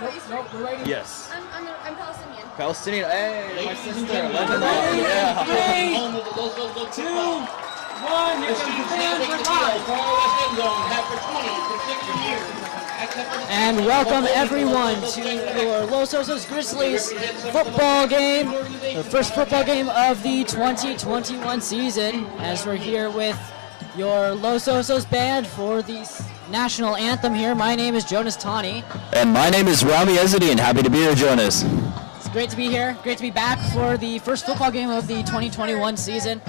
Nope, we're waiting. Yes. I'm Palestinian. Palestinian. Hey, my sister. Let them Ready? know. Yeah. 3, 2, 1. Here comes the band for 5. And welcome everyone to your Los Grizzlies football game, the first football game of the 2021 season, as we're here with your Los Osos band for the national anthem here. My name is Jonas Tani. And my name is Rami Ezedian. Happy to be here, Jonas. It's great to be here. Great to be back for the first football game of the 2021 season.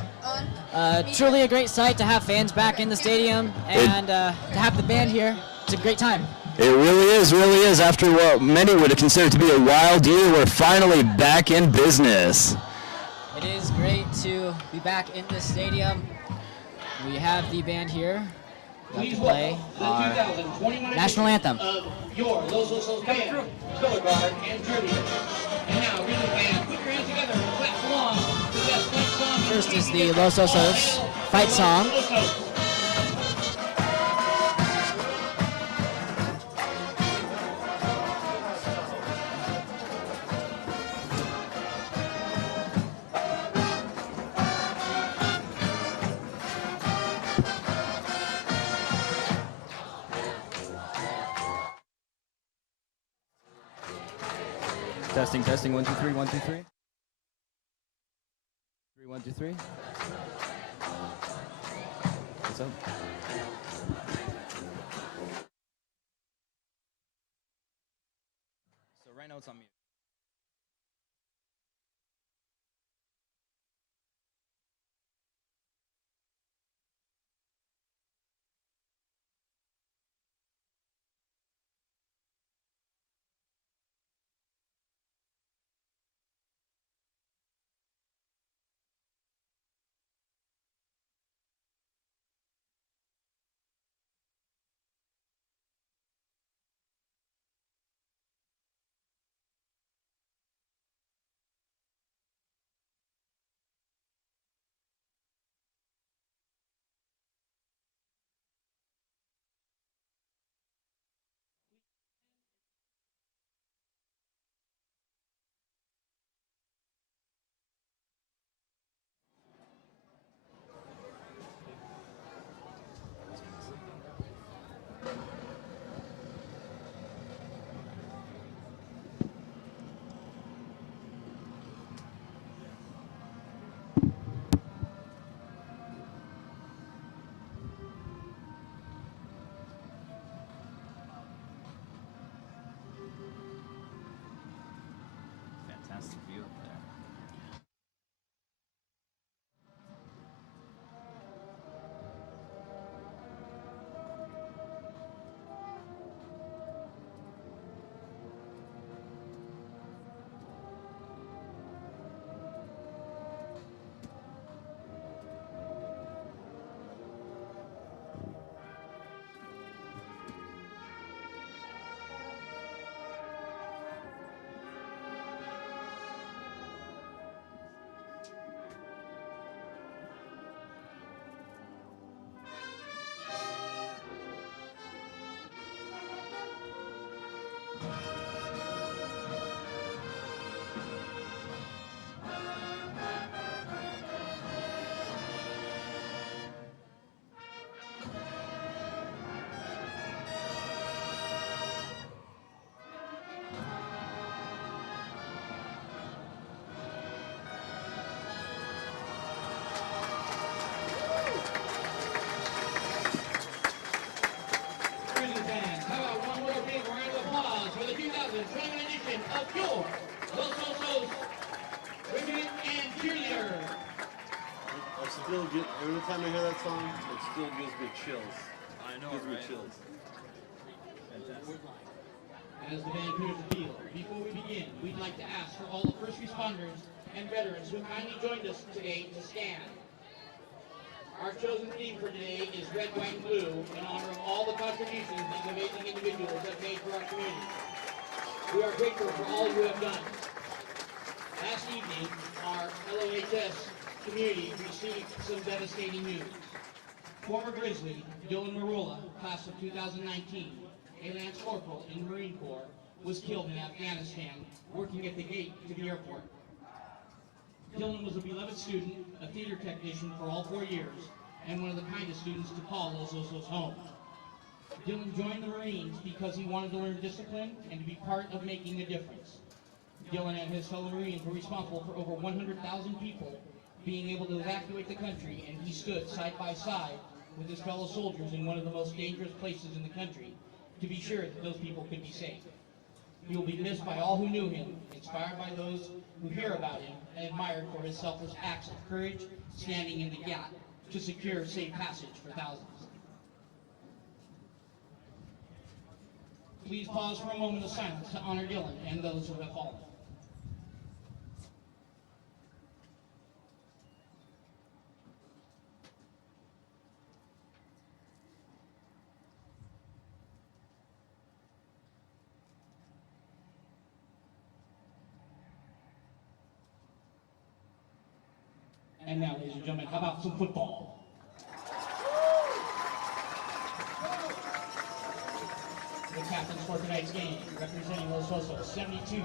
Truly a great sight to have fans back in the stadium and to have the band here. It's a great time. It really is. After what many would consider to be a wild year, we're finally back in business. It is great to be back in the stadium. We have the band here to play our national anthem. Of your Los Osos band, color guard, and cheerleader. And now, really band, put your hands together and clap along to the best fight song. First is the Los Osos fight song. Testing, 1, 2, 3, 1, 2, 3. 3, 1, 2, 3. What's up? So right now it's on mute. Fantastic view up there. Every time I hear that song, it still gives me chills. I know, Gives me chills. Fantastic. As the band clears the field, before we begin, we'd like to ask for all the first responders and veterans who kindly joined us today to stand. Our chosen theme for today is Red, White, and Blue in honor of all the contributions these amazing individuals have made for our community. We are grateful for all you have done. Last evening, our LOHS community received some devastating news. Former Grizzly Dylan Marula, class of 2019, a Lance Corporal in the Marine Corps, was killed in Afghanistan working at the gate to the airport. Dylan was a beloved student, a theater technician for all 4 years, and one of the kindest students to call Los Osos home. Dylan joined the Marines because he wanted to learn discipline and to be part of making a difference. Dylan and his fellow Marines were responsible for over 100,000 people being able to evacuate the country, and he stood side by side with his fellow soldiers in one of the most dangerous places in the country to be sure that those people could be safe. He will be missed by all who knew him, inspired by those who hear about him, and admired for his selfless acts of courage, standing in the gap to secure safe passage for thousands. Please pause for a moment of silence to honor Dylan and those who have fallen. And now, ladies and gentlemen, how about some football? The captains for tonight's game, representing Los Osos, 72,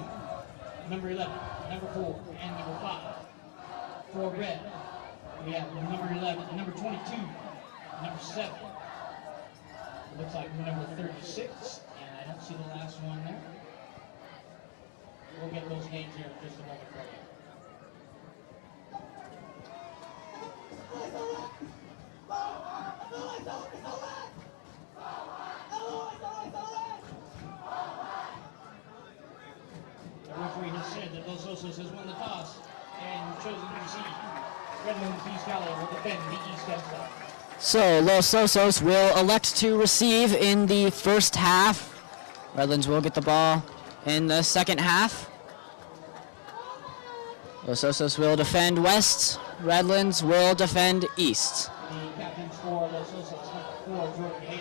number 11, number 4, and number 5. For red, we have number 11, number 22, number 7. Looks like number 36, and I don't see the last one there. We'll get those names here in just a moment for you. The referee has said that Los Osos has won the toss and chosen to receive. Redlands East Valley will defend the east end side. So Los Osos will elect to receive in the first half. Redlands will get the ball in the second half. Los Osos will defend west. Redlands will defend east. The captains for Los Osos, number 4, Jordan Haley.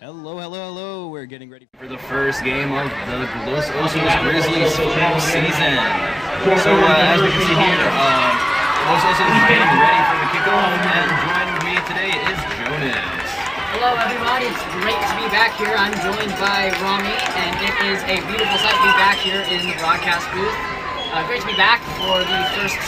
Hello, hello, hello. We're getting ready for the first game of the Los Osos Grizzlies football season. So as we can see here, Los Osos is getting ready for the kickoff, and joining me today is Jonas. Hello everybody, it's great to be back here. I'm joined by Rami, and it is a beautiful sight to be back here in the broadcast booth. Great to be back for the first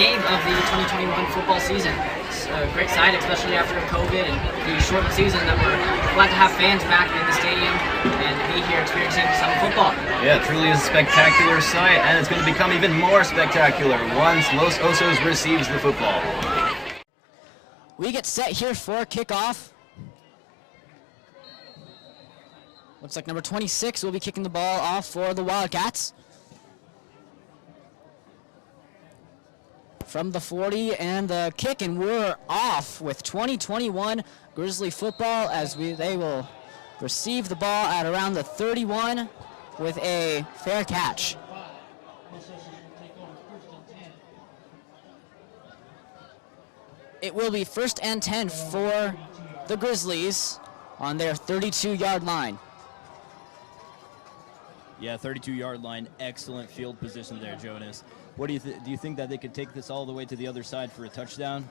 game of the 2021 football season. It's a great sight, especially after COVID and the shortened season, that we're glad to have fans back in the stadium and be here experiencing some football. Yeah, it truly is a spectacular sight, and it's going to become even more spectacular once Los Osos receives the football. We get set here for kickoff. Looks like number 26 will be kicking the ball off for the Wildcats. From the 40 and the kick, and we're off with 2021 Grizzly football as they will receive the ball at around the 31 with a fair catch. It will be 1st and 10 for the Grizzlies on their 32-yard line. Yeah, 32-yard line, excellent field position there, Jonas. What do you think that they could take this all the way to the other side for a touchdown?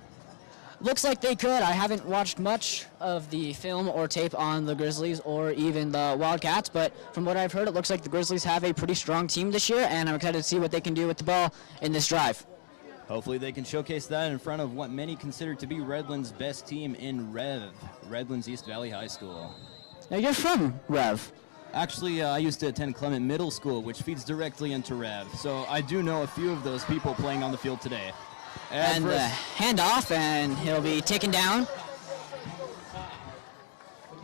Looks like they could. I haven't watched much of the film or tape on the Grizzlies or even the Wildcats, but from what I've heard, it looks like the Grizzlies have a pretty strong team this year, and I'm excited to see what they can do with the ball in this drive. Hopefully they can showcase that in front of what many consider to be Redlands' best team in REV, Redlands East Valley High School. Now, you're from REV. Actually, I used to attend Clement Middle School, which feeds directly into REV, so I do know a few of those people playing on the field today. And the handoff, and he'll be taken down.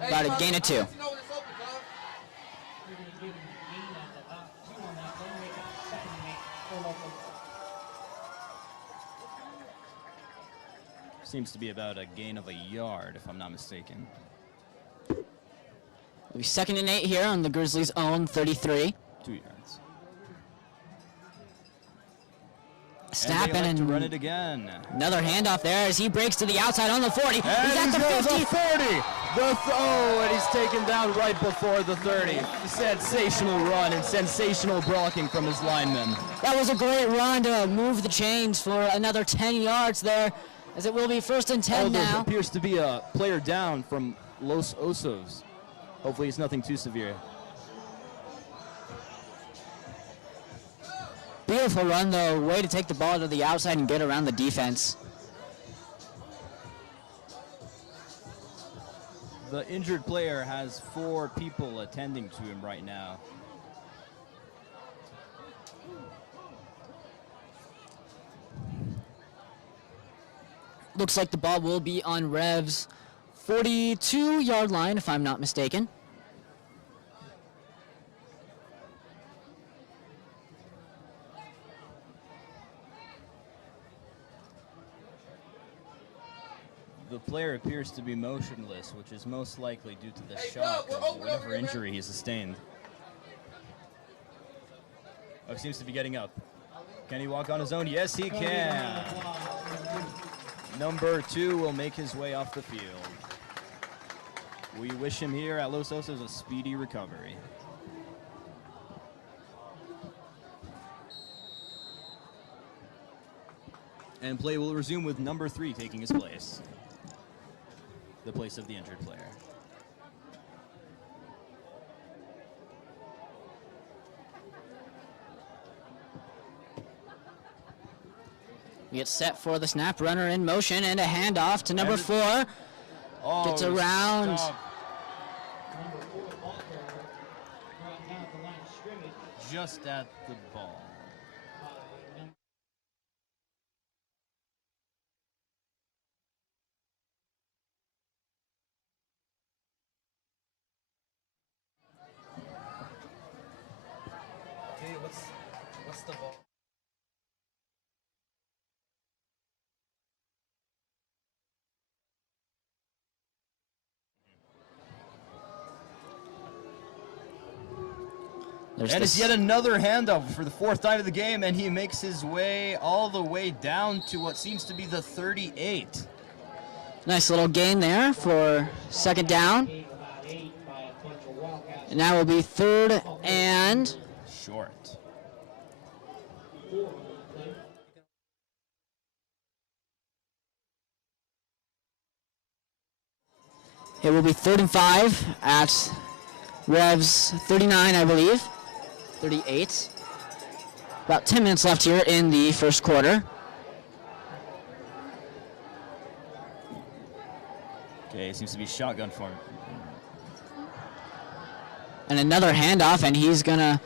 About a gain of 2. Seems to be about a gain of a yard, if I'm not mistaken. It'll be 2nd and 8 here on the Grizzlies' own 33. 2 yards. Snap and and to run it again. another handoff there as he breaks to the outside on the 40. He's And at the 50. 40. And he's taken down right before the 30. Sensational run and sensational blocking from his linemen. That was a great run to move the chains for another 10 yards there, as it will be 1st and 10 There now. appears to be a player down from Los Osos. Hopefully it's nothing too severe. Beautiful run, though. Way to take the ball to the outside and get around the defense. The injured player has 4 people attending to him right now. Looks like the ball will be on Rev's 42-yard line, if I'm not mistaken. The player appears to be motionless, which is most likely due to the shock of whatever injury he sustained. Oh, he seems to be getting up. Can he walk on his own? Yes, he can. Number 2 will make his way off the field. We wish him here at Los Osos a speedy recovery. And play will resume with number 3 taking his place. The place of the injured player. We get set for the snap, runner in motion, and a handoff to number 4. Oh, Gets around. stop. Number 4 ball carrier brought down at the line of scrimmage Just at the ball. by number Okay, what's the ball? There's And this- it's yet another handoff for the 4th time of the game, and he makes his way all the way down to what seems to be the 38. Nice little gain there for 2nd down. gave about 8 by a bunch of Wildcats. And now will be 3rd and Short. 4 on that play. it will be 3rd and 5 at Rev's 39, I believe. 38. About 10 minutes left here in the 1st quarter. Okay, seems to be shotgun form. And another handoff, and he's going to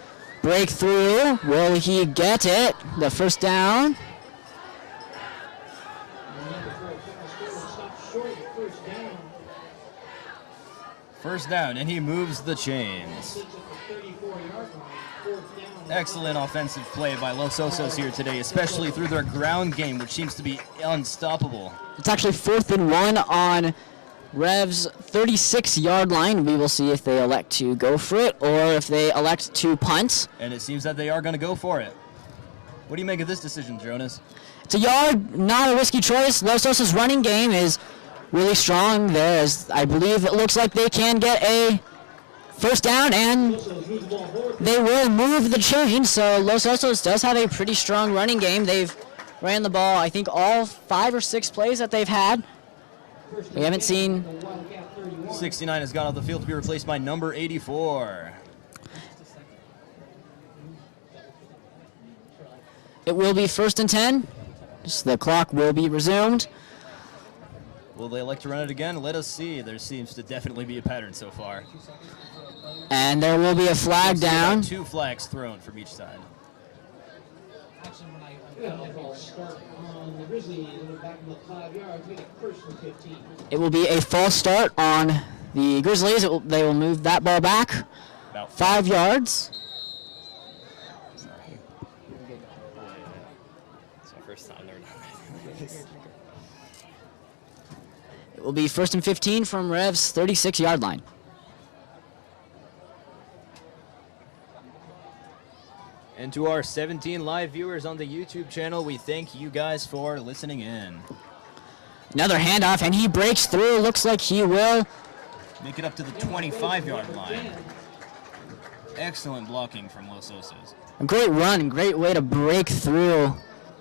break through. Will he get it? The 1st down. Stopped short of the 1st down. 1st down, and he moves the chains. Sits at the 34-yard line. 4th down. Excellent offensive play by Los Osos here today, especially through their ground game, which seems to be unstoppable. It's actually 4th and 1 on Rev's 36-yard line. We will see if they elect to go for it or if they elect to punt. And it seems that they are going to go for it. What do you make of this decision, Jonas? It's a yard, not a risky choice. Los Osos' running game is really strong there, as I believe it looks like they can get a 1st down, and they will move the chain. So Los Osos does have a pretty strong running game. They've ran the ball, I think, all 5 or 6 plays that they've had. We haven't seen. 69 has gone off the field to be replaced by number 84. It will be 1st and 10. So the clock will be resumed. Will they elect to run it again? Let us see. There seems to definitely be a pattern so far. And there will be a flag down. 2 flags thrown from each side. Actually, when I start on the Grizzlies, and back in the 5 yards, we get 1st and 15. It will be a false start on the Grizzlies. They will move that ball back About 5 yards. It's my first time, never done that. It will be 1st and 15 from Rev's 36-yard line. And to our 17 live viewers on the YouTube channel, we thank you guys for listening in. Another handoff, and he breaks through. Looks like he will make it up to the 25-yard line. Excellent blocking from Los Osos. A great run, great way to break through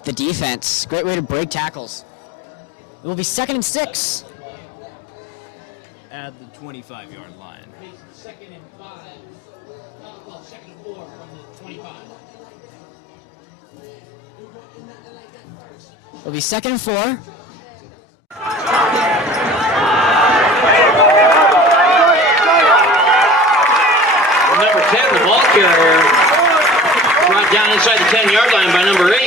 the defense. Great way to break tackles. It will be 2nd and 6. At the 25-yard line. 2nd and 5. Well, 2nd and 4 from the 25. It will be 2nd and 4. Number 10, the ball carrier, brought down inside the 10-yard line by number 8.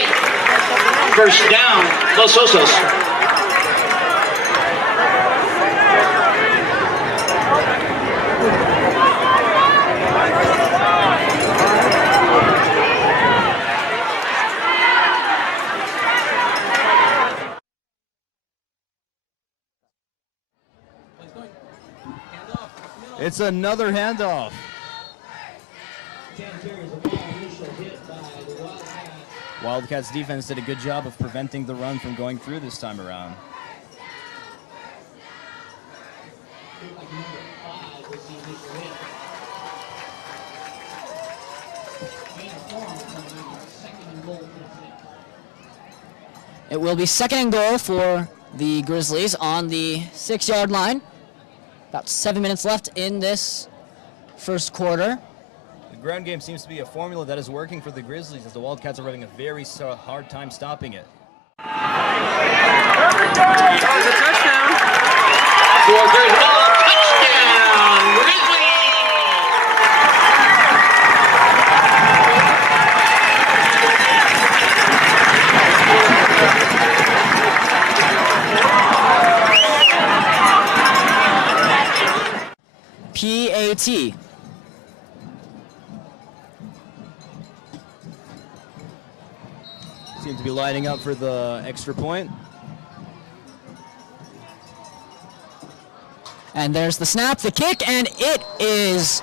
First down, Los Osos. It's another handoff. Wildcats defense did a good job of preventing the run from going through this time around. It will be 2nd and goal for the Grizzlies on the 6-yard line. About 7 minutes left in this first quarter. The ground game seems to be a formula that is working for the Grizzlies as the Wildcats are having a very hard time stopping it. That was a touchdown. Touchdown, Grizzlies! PAT. Seem to be lining up for the extra point. And there's the snap, the kick, and it is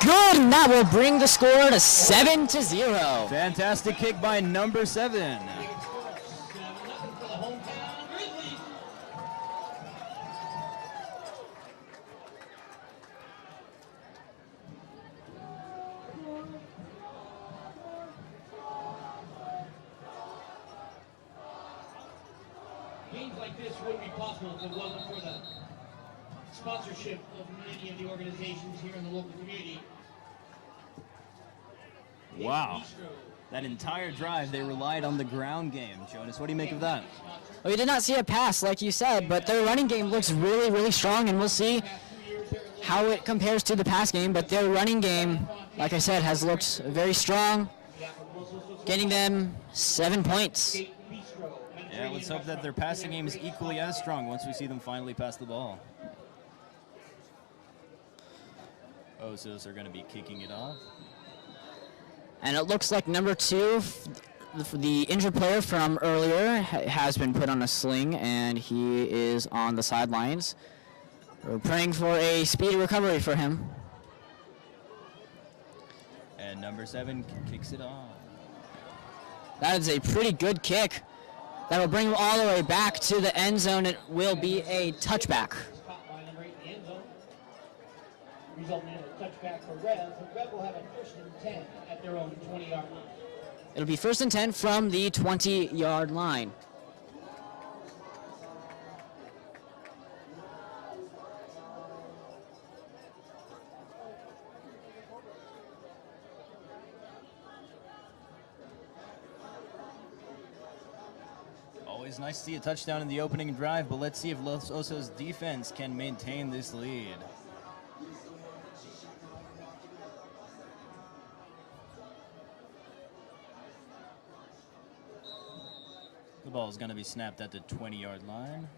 good. And that will bring the score to 7-0. Fantastic kick by number 7. If it wasn't for the sponsorship of many of the organizations here in the local community. Wow. That entire drive, they relied on the ground game. Jonas, what do you make of that? Well, we did not see a pass, like you said, but their running game looks really, really strong, and we'll see how it compares to the pass game. But their running game, like I said, has looked very strong, getting them 7 points. Yeah, let's hope that their passing game is equally as strong once we see them finally pass the ball. Osos are going to be kicking it off. And it looks like number 2, the injured player from earlier, has been put on a sling, and he is on the sidelines. We're praying for a speedy recovery for him. And number 7 kicks it off. That is a pretty good kick. That'll bring him all the way back to the end zone. It will be a touchback. Resulting in a touchback for REV. REV will have a 1st and 10 at their own 20-yard line. It'll be 1st and 10 from the 20-yard line. Always nice to see a touchdown in the opening drive, but let's see if Los Osos' defense can maintain this lead. The ball is going to be snapped at the 20-yard line.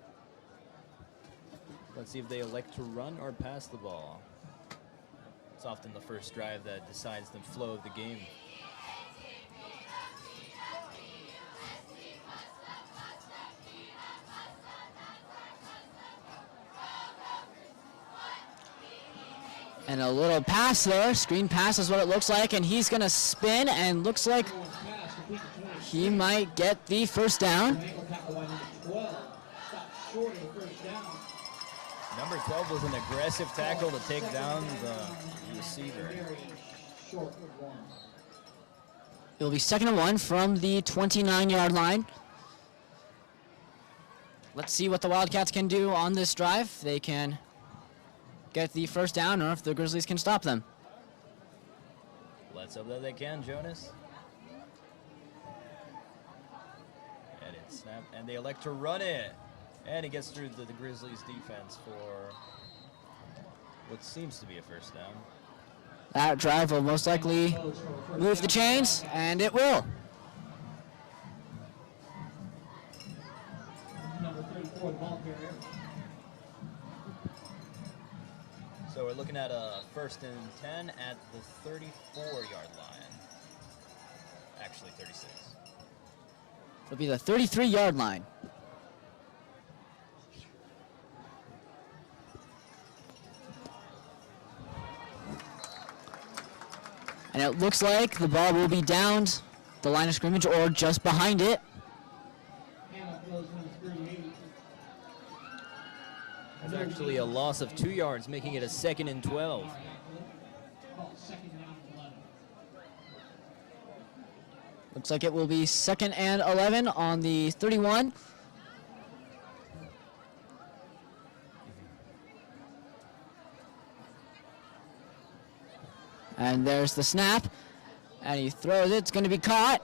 Let's see if they elect to run or pass the ball. It's often the first drive that decides the flow of the game. And a little pass there, screen pass is what it looks like, and he's gonna spin, and looks like he might get the first down. Number 12 was an aggressive tackle to take down the receiver. It'll be 2nd and 1 from the 29-yard line. Let's see what the Wildcats can do on this drive. They can get the first down, or if the Grizzlies can stop them. Let's hope that they can, Jonas. And it's snap, and they elect to run it. And he gets through the Grizzlies defense for what seems to be a first down. That drive will most likely move the chains, and it will. So we're looking at a 1st and 10 at the 34-yard line. Actually, 36. It'll be the 33-yard line. And it looks like the ball will be down the line of scrimmage or just behind it. There's actually a loss of 2 yards, making it a 2nd and 12. Looks like it will be 2nd and 11 on the 31. And there's the snap, and he throws it. It's going to be caught.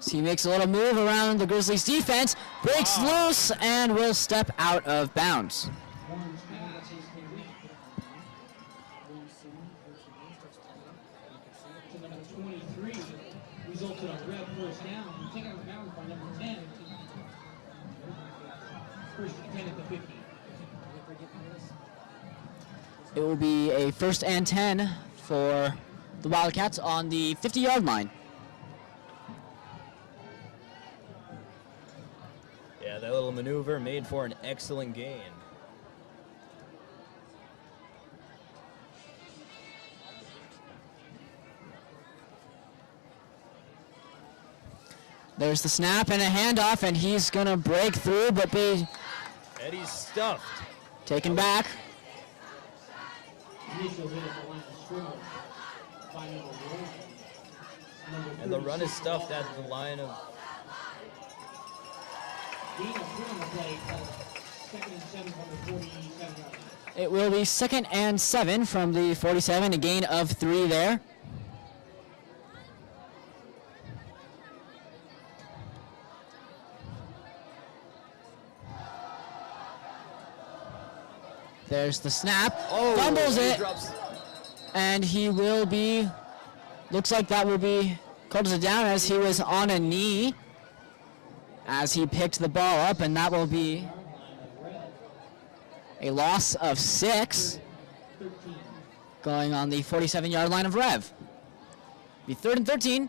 So he makes a little move around the Grizzlies defense, breaks loose, and will step out of bounds. Resulted in a REV first down. Taken out of bounds by number 10. First and 10 at the 50. It will be a 1st and 10 for the Wildcats on the 50-yard line. Yeah, that little maneuver made for an excellent gain. There's the snap and a handoff, and he's going to break through, but be Eddie's stuffed. taken back. And the run is stuffed at the line of... It will be 2nd and 7 from the 47, a gain of 3 there. There's the snap, fumbles it, and he will be, looks like that will be called as a down as he was on a knee as he picked the ball up, and that will be a loss of 6 going on the 47-yard line of REV. Be 3rd and 13,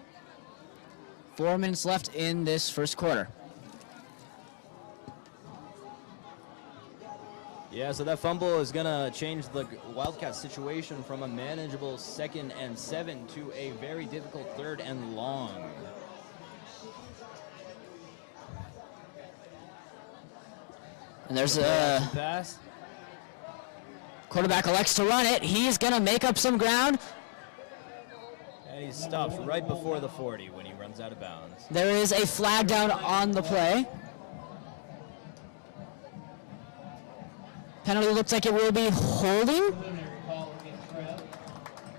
4 minutes left in this first quarter. Yeah, so that fumble is going to change the Wildcats situation from a manageable 2nd and 7 to a very difficult 3rd and long. And there's a pass. Quarterback elects to run it. He's going to make up some ground. And he stops right before the 40 when he runs out of bounds. There is a flag down on the play. Penalty looks like it will be holding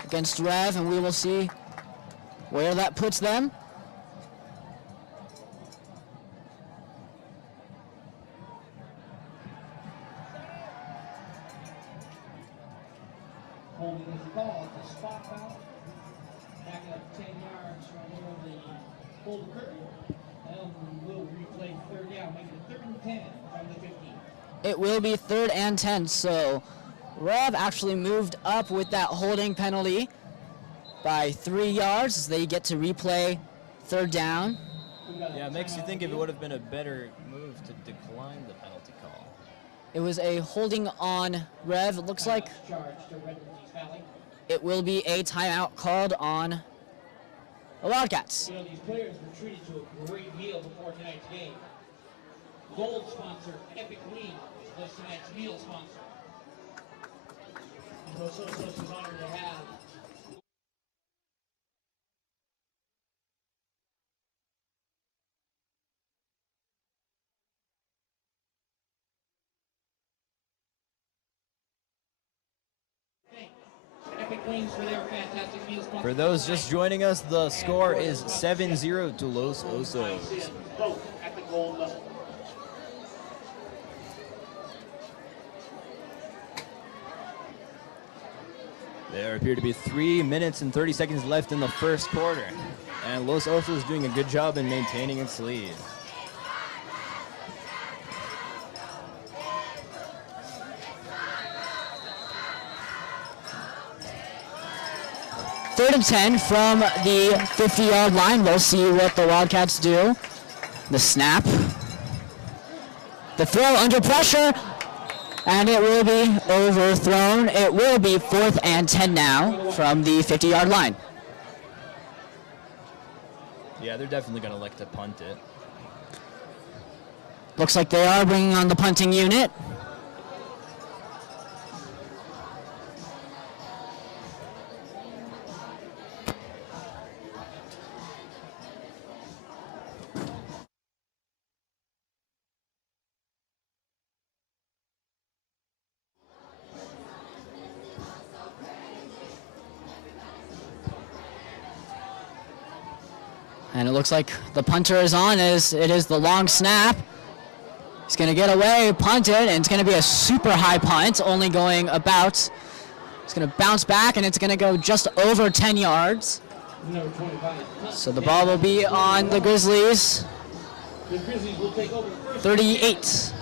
against REV, and we will see where that puts them. Holding is called a spot foul. Back up 10 yards from where the hold occurred. And we'll replay 3rd down, making it 3rd and 10 from the 15. It will be 3rd and 10, so REV actually moved up with that holding penalty by 3 yards as they get to replay 3rd down. Yeah, it makes you think if it would have been a better move to decline the penalty call. It was a holding on Rev. It looks like it will be a timeout called on the Wildcats. You know, these players were treated to a great meal before tonight's game. Gold sponsor, Epic Wings, was tonight's meal sponsor. Los Osos is honored to have Epic Wings for their fantastic meal sponsor. For those just joining us, the score is 7-0 to Los Osos. Both at the gold level. There appear to be 3 minutes and 30 seconds left in the first quarter, and Los Osos is doing a good job in maintaining its lead. Third and 10 from the 50-yard line. We'll see what the Wildcats do. The snap. The throw under pressure. And it will be overthrown. It will be 4th and 10 now from the 50-yard line. Yeah, they're definitely going to like to punt it. Looks like they are bringing on the punting unit. And it looks like the punter is on as it is the long snap. He's going to get away, punt it, and it's going to be a super high punt, only going about, it's going to bounce back, and it's going to go just over 10 yards. So the ball will be on the Grizzlies. The Grizzlies will take over the first 38.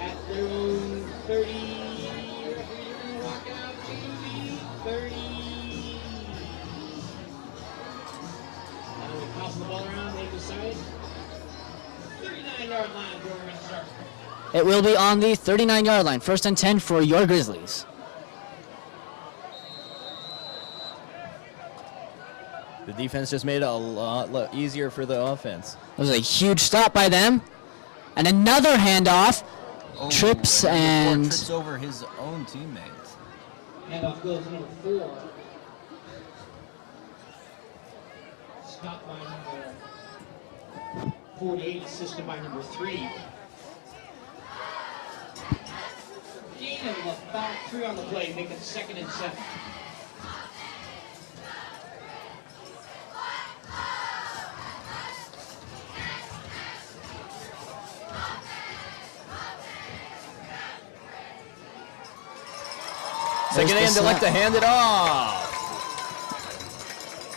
at their own 30. Referee walk out to the 30. Tossing the ball around, they decide. 39-yard line, where we're going to start. It will be on the 39-yard line. 1st and 10 for your Grizzlies. The defense just made it a lot easier for the offense. It was a huge stop by them. And another handoff. Trips and... trips over his own teammates. Handoff goes to number 4. Stop by number 48, assisted by number 3. Gain of about 3 on the play, make it 2nd and 7. Second and they like to hand it off.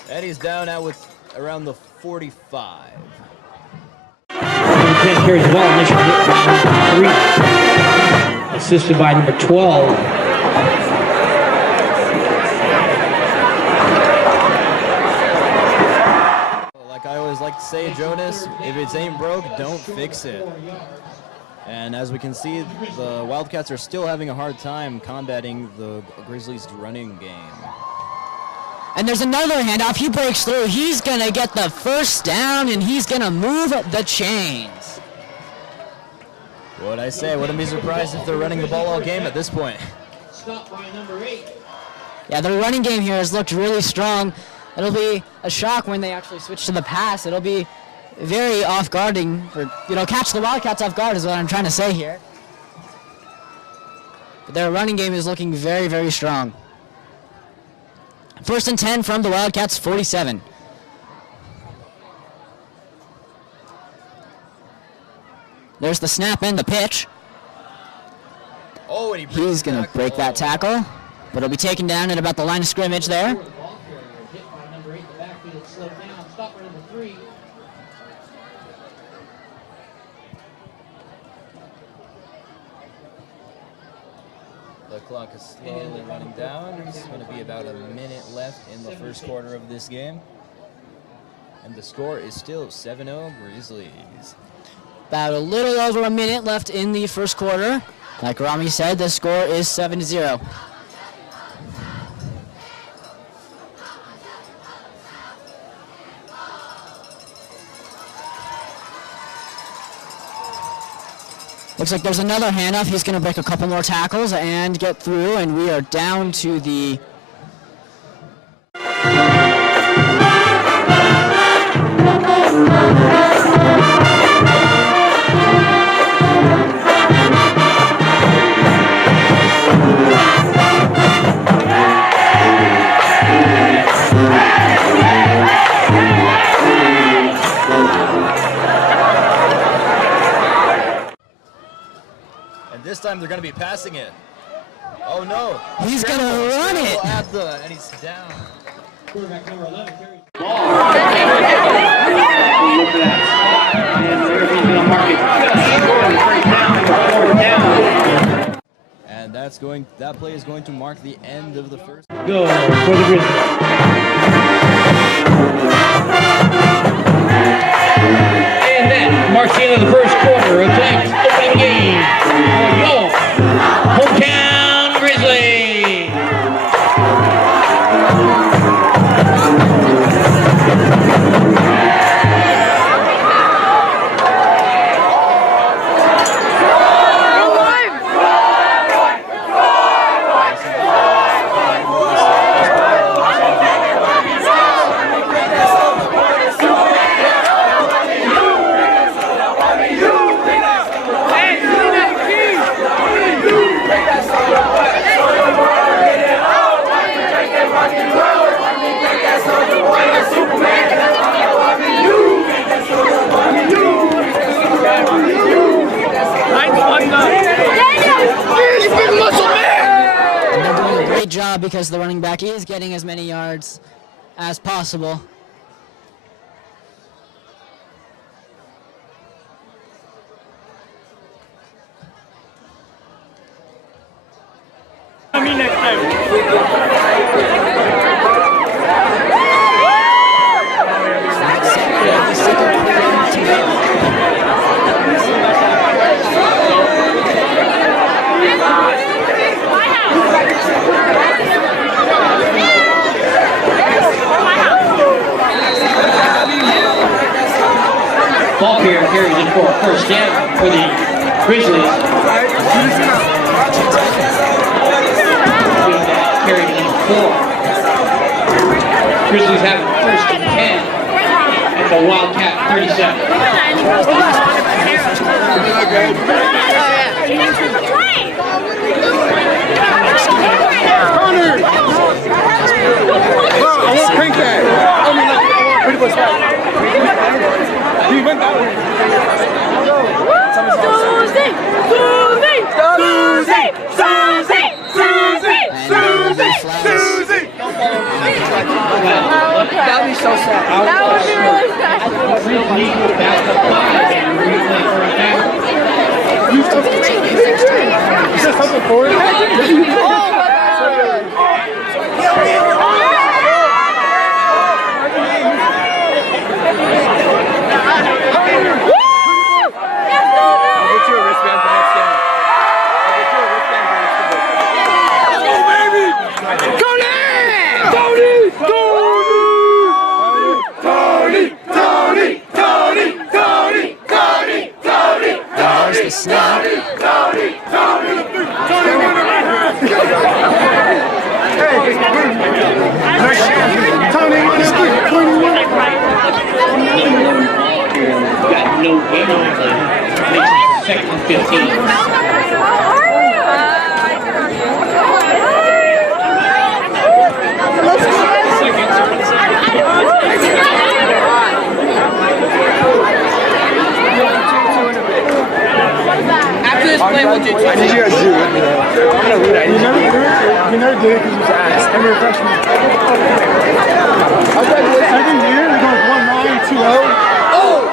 Eddie's down out with around the 45. Can't carry the ball, initial hit by number 3. Assisted by number 12. Like I always like to say, Jonas, if it ain't broke, don't fix it. And as we can see, the Wildcats are still having a hard time combating the Grizzlies' running game. And there's another handoff. He breaks through. He's going to get the first down, and he's going to move the chains. What'd I say? Wouldn't be surprised if they're running the ball all game at this point. Stopped by number 8. Yeah, their running game here has looked really strong. It'll be a shock when they actually switch to the pass. It'll be very off-guarding, or, catch the Wildcats off guard is what I'm trying to say here. But their running game is looking very, very strong. 1st and 10 from the Wildcats, 47. There's the snap and the pitch. Oh, and he's going to break that tackle, but it'll be taken down at about the line of scrimmage there. Hit by number 8, the backfield slowed down. Stop by number 3. The clock is slowly running down. It's going to be about a minute left in the first quarter of this game. And the score is still 7-0 Grizzlies. About a little over a minute left in the first quarter. Like Rami said, the score is 7-0. Looks like there's another handoff. He's going to break a couple more tackles and get through, and we are down to the This time they're going to be passing it. Oh no! He's going to run it! And he's down. Quarterback number 11 carries. And that play is going to mark the end of the first. Go for the Grizzlies. And that marks the end of the first quarter of tonight's opening game for your hometown Grizzlies. Because the running back is getting as many yards as possible. Next time. Ball carrier carries it for a first down for the Grizzlies. Carried it in 4. Grizzlies have it first and 10 at the Wildcat 37. Connor! I want crank that. I mean, like, pretty much that. He went that way. Susie! That would be so sad. That would be really sad. Is there something for it? Snap. Got no game on it. Second and 15. After this play, we'll do two. I need you guys to do it. I'm gonna read it. You never did it because you was asked. And you're a freshman. Every year, we're going 1-9, 2-0. Oh!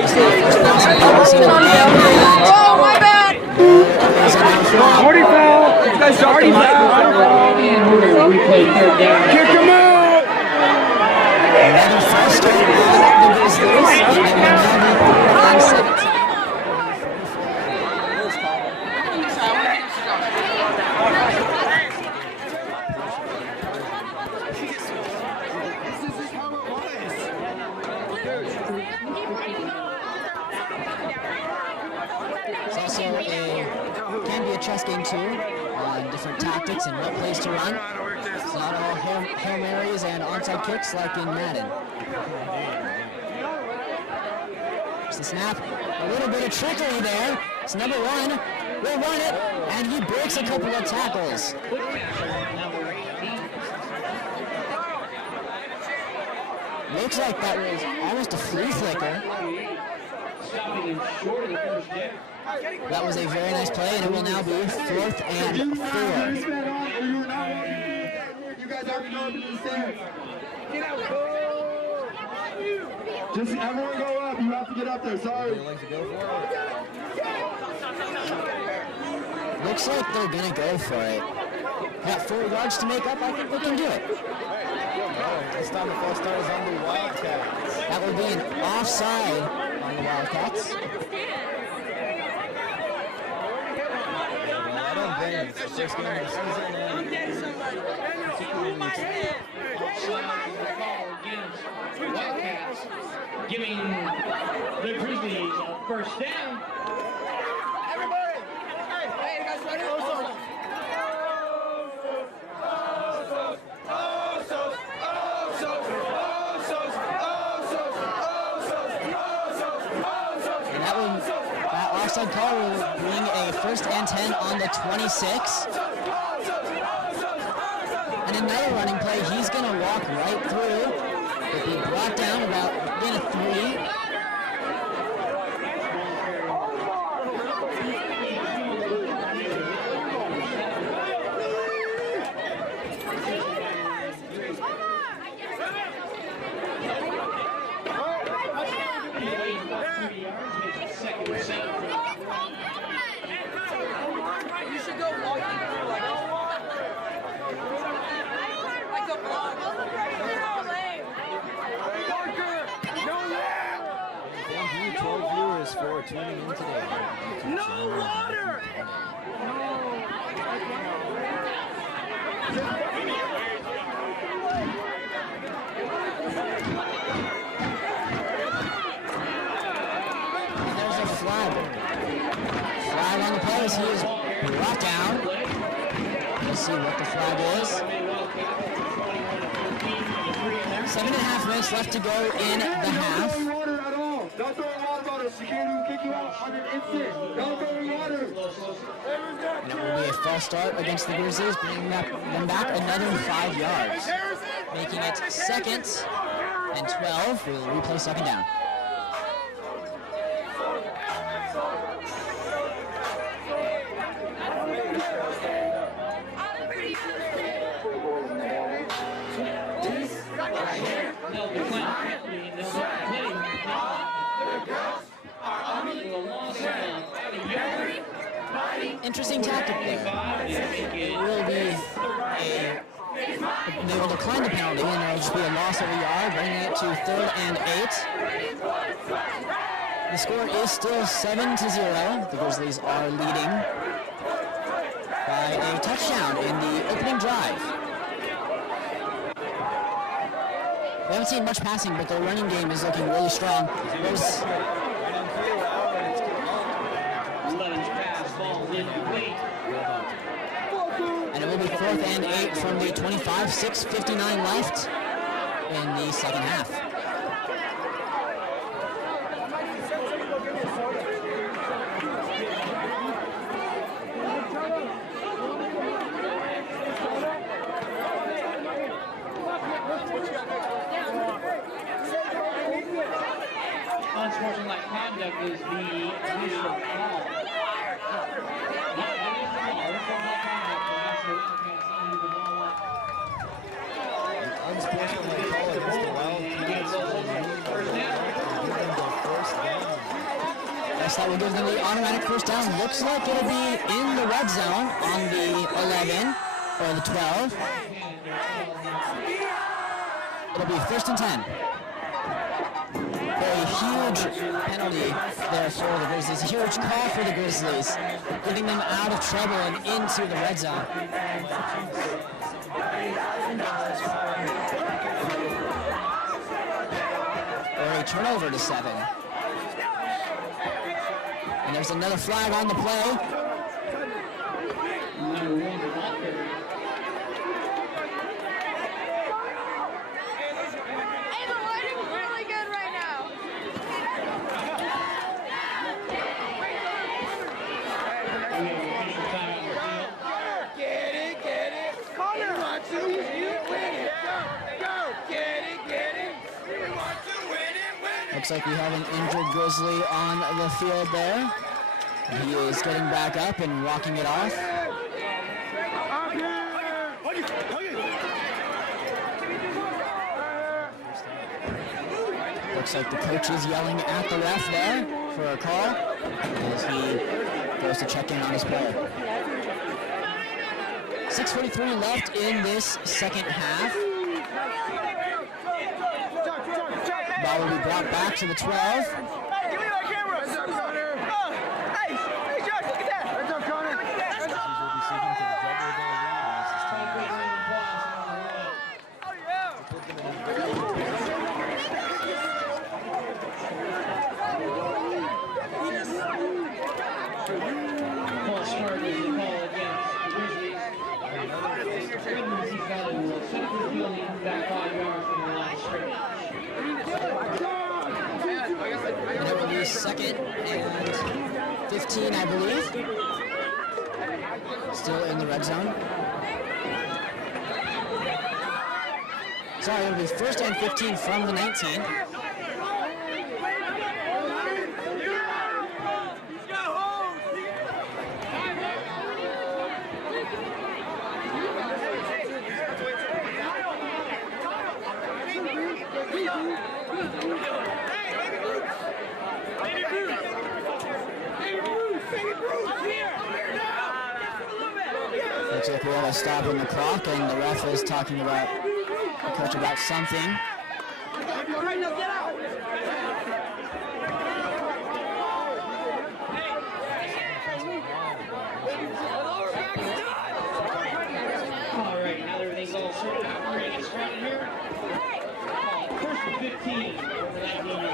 Oh, my bad! Already foul. You guys already foul. Kick him out. Another false start on the Grizzlies. And they will now be on second. It's also can be a chess game too, on different tactics and what plays to run. It's not all Hail Marys and onside kicks like in Madden. There's the snap, a little bit of trickery there. It's number one, will run it, and he breaks a couple of tackles. Looks like that was almost a flea flicker. That was a very nice play, and it will now be 4th and 4. Just everyone go up. You have to get up there. Sorry. Looks like they're gonna go for it. Got 4 yards to make up. I think they can do it. This time the false start is on the Wildcats. That would be an offside on the Wildcats. I don't blame them. It's the first game of the season, and Wildcats giving the Grizzlies a first down. Everybody! Hey, you guys ready? And that offside call will bring a 1st and 10 on the 26. And another running play, he's going to walk right through. He'll be brought down about in a 3. You should go walking through like a block. 12 viewers for tuning in today. No water. And there's a flag. Flag on the play as he is brought down. Let's see what the flag is. 7.5 minutes left to go in the half. Don't throw water bottles. Security will kick you out on an instant. Don't throw water. And it will be a false start against the Grizzlies, bringing them back another 5 yards, making it 2nd and 12. We'll replay 2nd down. Interesting tactic there. They will decline the penalty, and there will just be a loss of a yard, bringing it to 3rd and 8. The score is still 7-0. The Grizzlies are leading by a touchdown in the opening drive. We haven't seen much passing, but their running game is looking really strong. And it will be 4th and 8 from the 25, 6:59 left in the 2nd half. Unsportsmanlike conduct is the initial call. Unsportsmanlike call against the Wildcats. First down. guess that will give them the automatic first down. Looks like it'll be in the red zone on the 11 or the 12. It'll be 1st and 10. A huge penalty there for the Grizzlies. A huge call for the Grizzlies, getting them out of trouble and into the red zone. Or a turnover to 7. And there's another flag on the play. Looks like we have an injured Grizzly on the field there. He is getting back up and walking it off. Looks like the coach is yelling at the ref there for a call as he goes to check in on his player. 6:43 left in this second half. Ball will be brought back to the 12. Hey, give me that camera! Good job, Connor! Oh, hey, Josh, look at that! Good job, Connor! Let's go! Oh, yeah! Paul Smart is the call against the Grizzlies. He's got a center field field back 5 yards from the line of scrimmage. And it will be 2nd and 15, I believe. Still in the red zone. Sorry, it will be 1st and 15 from the 19. Looks like we have a stop on the clock, and the ref is talking about the coach about something. All right, now everything's all sorted out. We're going to get started here. 1st and 15 for that game.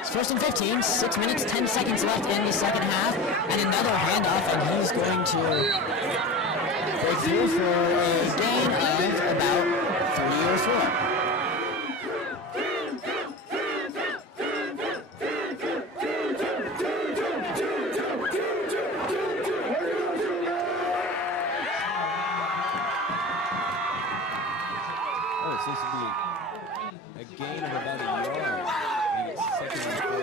It's 1st and 15, 6 minutes, 10 seconds left in the second half, and another handoff, and he's going to break through for a gain of about 3 or 4. Oh, it seems to be a gain of about a yard. And it's 2nd and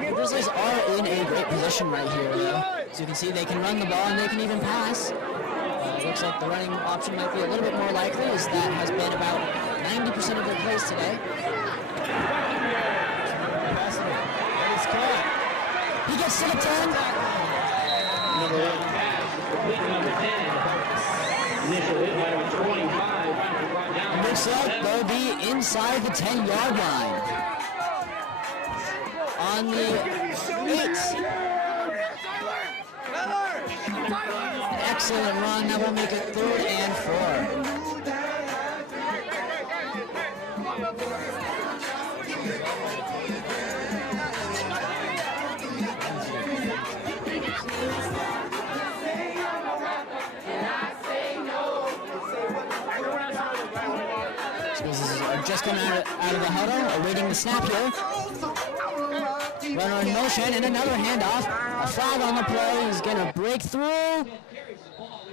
The Grizzlies are in a great position right here, though. As you can see, they can run the ball and they can even pass. Looks like the running option might be a little bit more likely, as that has been about 90% of their plays today. He gets to the 10. Number 1 pass, complete number 10. Initial hit by number 25. Brought down. Looks like they'll be inside the 10-yard line. On the 8. Excellent run. That will make it 3rd and 4. Just coming out of the huddle, awaiting the snap here. Runner in motion, and another handoff. A flag on the play. He's going to break through,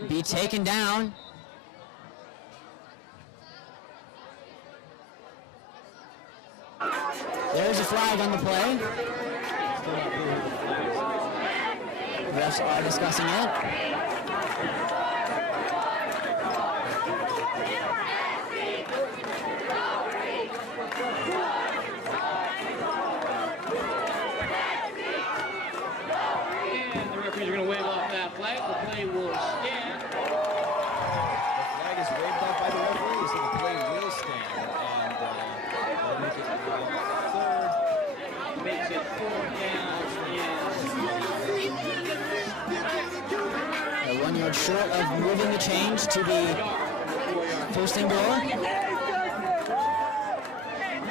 be taken down. There's a flag on the play. Refs are discussing it. referees are going to wave off that flag. The play will stand. The flag is waved off by the referee, so the play will stand. And they'll make it third. Makes it 4th down. 1 yard short of moving the change to be first and goal.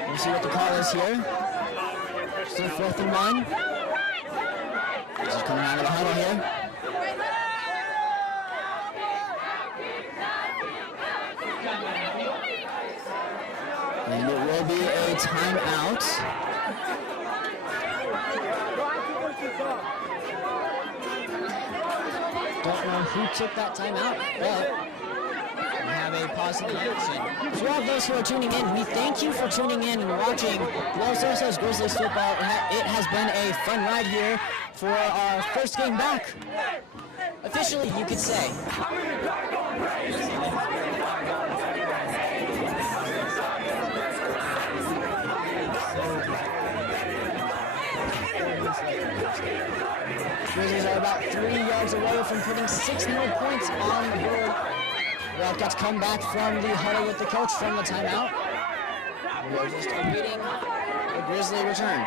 We'll see what the call is here. Still 4th and 1. This is coming out of the huddle here. And it will be a timeout. Don't know who took that timeout, but we have a positive action. For all of those who are tuning in, we thank you for tuning in and watching Los Osos Grizzlies football. It has been a fun ride here for our first game back. Officially, you could say. Grizzlies are about 3 yards away from putting 6 more points on the board. Wildcats come back from the huddle with the coach from the timeout. We are just awaiting a Grizzly return.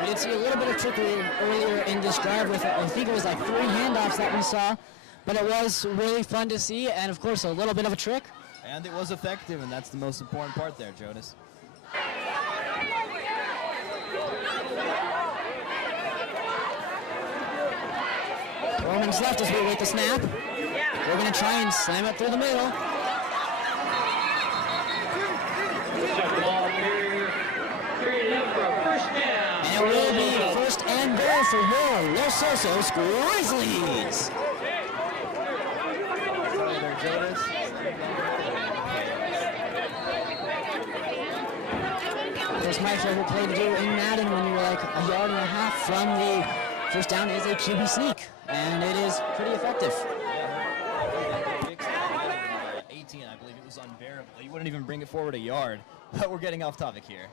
We did see a little bit of trickery earlier in this drive with, I think it was like 3 handoffs that we saw. But it was really fun to see, and of course, a little bit of a trick. And it was effective, and that's the most important part there, Jonas. 4 minutes left as we await the snap. We're going to try and slam it through the middle. And it will be first and goal for your Los Osos Grizzlies. That's my favorite play to do in Madden when you're like a yard and a half from the first down is a QB sneak, and it is pretty effective. 18, I believe it was unbearable. You wouldn't even bring it forward a yard, but we're getting off topic here.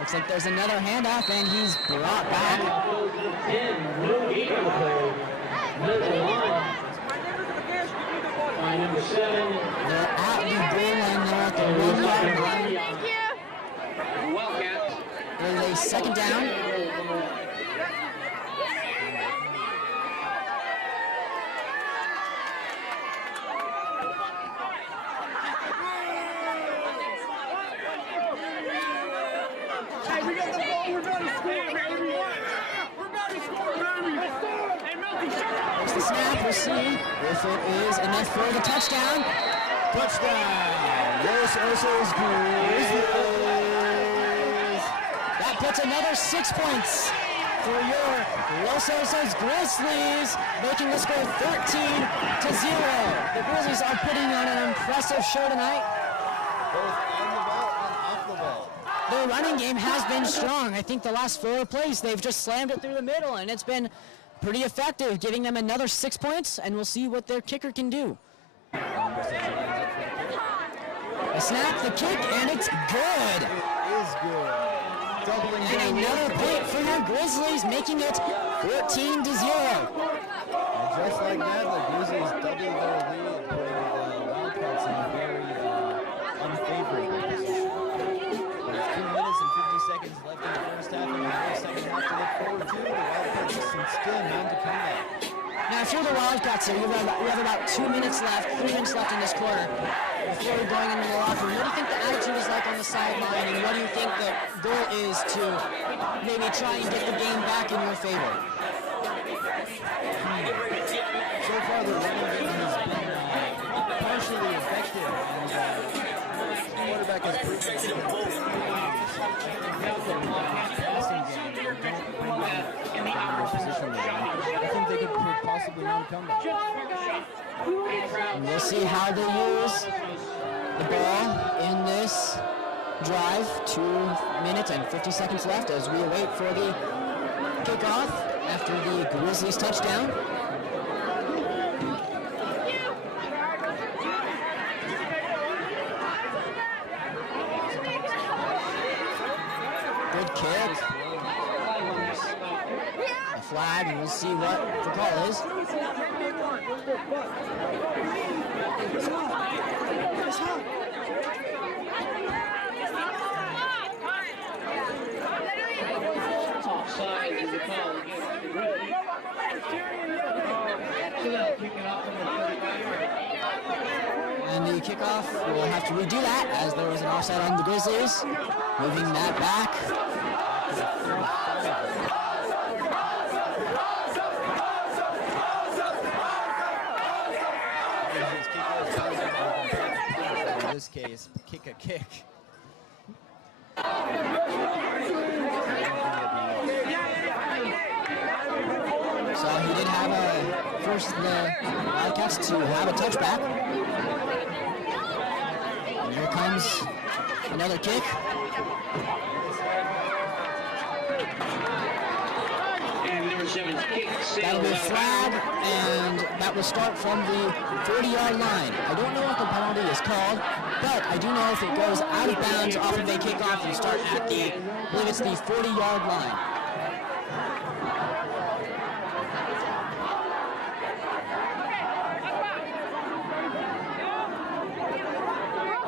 Looks like there's another handoff, and he's brought back. Number 7. They're at the goal line, they're at the 1 yard line. Wildcats. There's a second down. Hey, we got the ball. We're about to score, baby. We're about to score, baby. Hey, Melty, shut up. There's the snap, we'll see if it is enough for the touchdown. Touchdown! Los Osos Grizzlies! That puts another 6 points for your Los Osos Grizzlies, making the score 13-0. The Grizzlies are putting on an impressive show tonight. Both on the ball and off the ball. Their running game has been strong. I think the last 4 plays, they've just slammed it through the middle, and it's been pretty effective, giving them another 6 points, and we'll see what their kicker can do. A snap, the kick, and it's good. It is good. Doubling And down. another point for your Grizzlies, making it 14-0. And just like that, the Grizzlies doubled their lead, putting the Wildcats in a very unfavorable position. There's 2 minutes and 50 seconds left in the first half, and we have a second half to look forward to. The Wildcats can still mount a comeback. Now, if you're the Wildcats here, we have about 2 minutes left, 3 minutes left in this quarter before we're going into the locker room. What do you think the attitude is like on the sideline, and what do you think the goal is to maybe try and get the game back in your favor? So far, the running game has been partially effective, and the quarterback has proven to be passing game. They don't bring them in their position to run. I think they could possibly run a comeback. And we'll see how they use the ball in this drive. 2 minutes and 50 seconds left as we await for the kickoff after the Grizzlies touchdown. flag, and we'll see what the call is. Offside is the call against the Grizzlies. Kicking off from the 35-yard line. And the kickoff, we'll have to redo that as there was an offside on the Grizzlies. Moving that back. In this case, kick a kick. So he did have first the Wildcats to have a touchback. And here comes another kick. And number 7's kick That'll sails be a out of flag, bounds. and that will start from the 40-yard line. I don't know what the penalty is called, but I do know if it goes out of bounds off of a kickoff, you start at the, I believe it's the 40-yard line.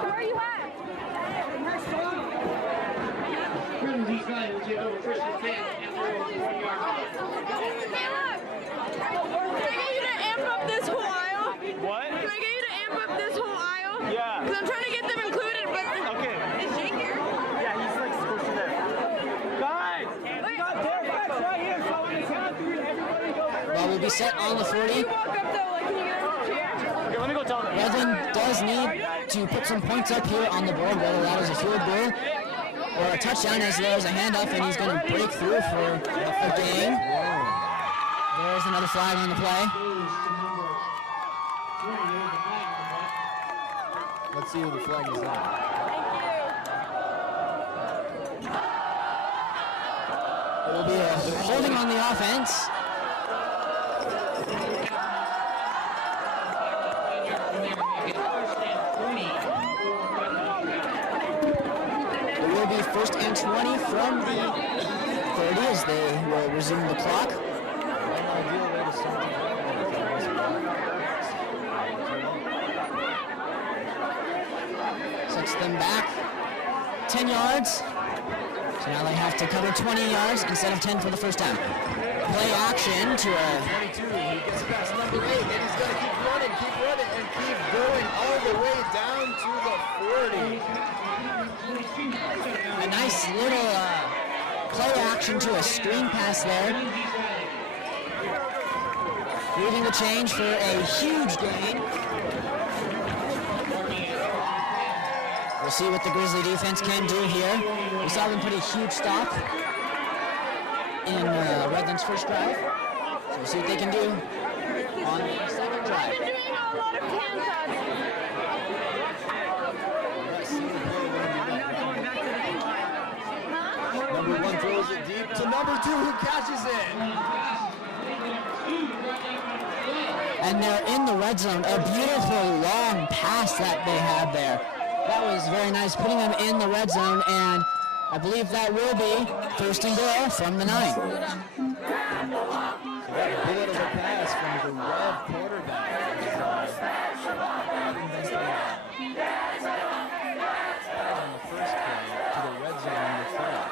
Where are you at? Grizzlies trying to take over first and 10 at their own 40-yard line. Can I get you to amp up this whole aisle? What? Can I get you to amp up this whole aisle? Yeah. Because I'm trying to get them included, but Okay. is Jake here? Yeah, he's like supposed to there. Guys, we got their backs right here, so on the count of 3, everybody go. Ball will be set on the 40. You walk up though, like, can you get on the chair? Okay, let me go tell them. Redland does need to put some points up here on the board, whether that is a field goal or a touchdown, as there's a handoff and he's going to break through for a gain. There's another flag on the play. Let's see who the flag is now. It will be a holding on the offense. It will be first and 20 from the 30 as they will resume the clock. Sets them back 10 yards. So now they have to cover 20 yards instead of 10 for the first down. Play action to a 22, he gets past number 8, and he's going to keep running, and keep going all the way down to the 40. a nice little play action to a screen pass there. Moving the change for a huge gain. We'll see what the Grizzly defense can do here. We saw them put a huge stop in Redland's first drive. So we'll see what they can do on the second drive. I've been doing a lot of hand touch. Number 1 throws it deep to number 2, who catches it. And they're in the red zone. A beautiful long pass that they had there. That was very nice, putting them in the red zone, and I believe that will be first and goal from the 9. So that bullet of a pass from the REV quarterback. On the first play to the red zone on the third.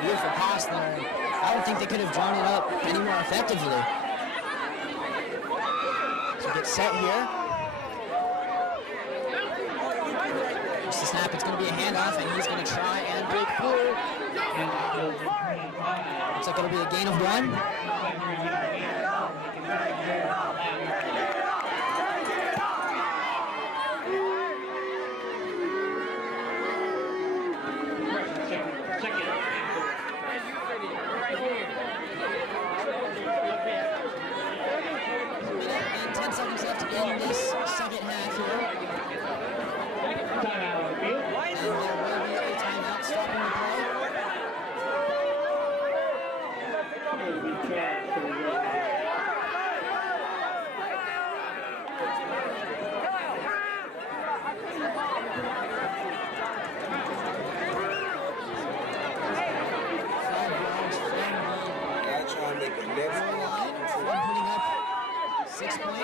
Beautiful pass there. I don't think they could have drawn it up any more effectively. So get set here. Just the snap, it's going to be a handoff, and he's going to try and break through. Looks like it'll be a gain of 1. And 10 seconds left in this second half here. Timeout on the field. And there will be a timeout stopping the play.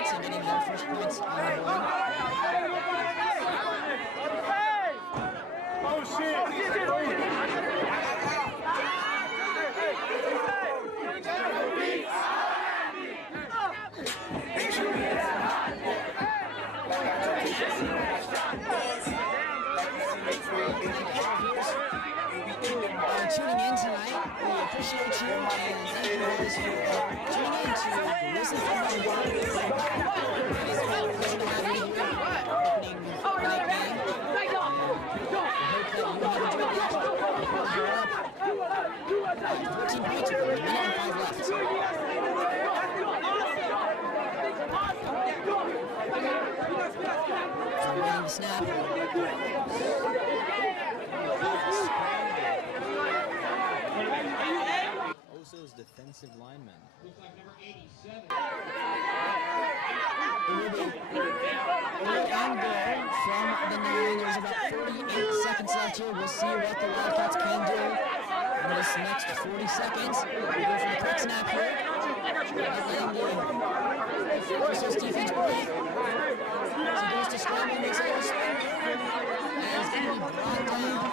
points and getting their first points on the board. Oh shit! Tuning in tonight. We appreciate you and thank you guys for tuning in to listen to our opening night game. We hope that you have enjoyed it. We're up 14 points with a minute and 5 left. So waiting to snap. Oso's defensive lineman. Looks like number 87. And goal from the 9. There's about 48 seconds left here. We'll see what the Wildcats can do in this next 40 seconds. We go for the quick snap here. And Oso's defense break. So goes to scramble, makes a little swing. And it's going to be brought down.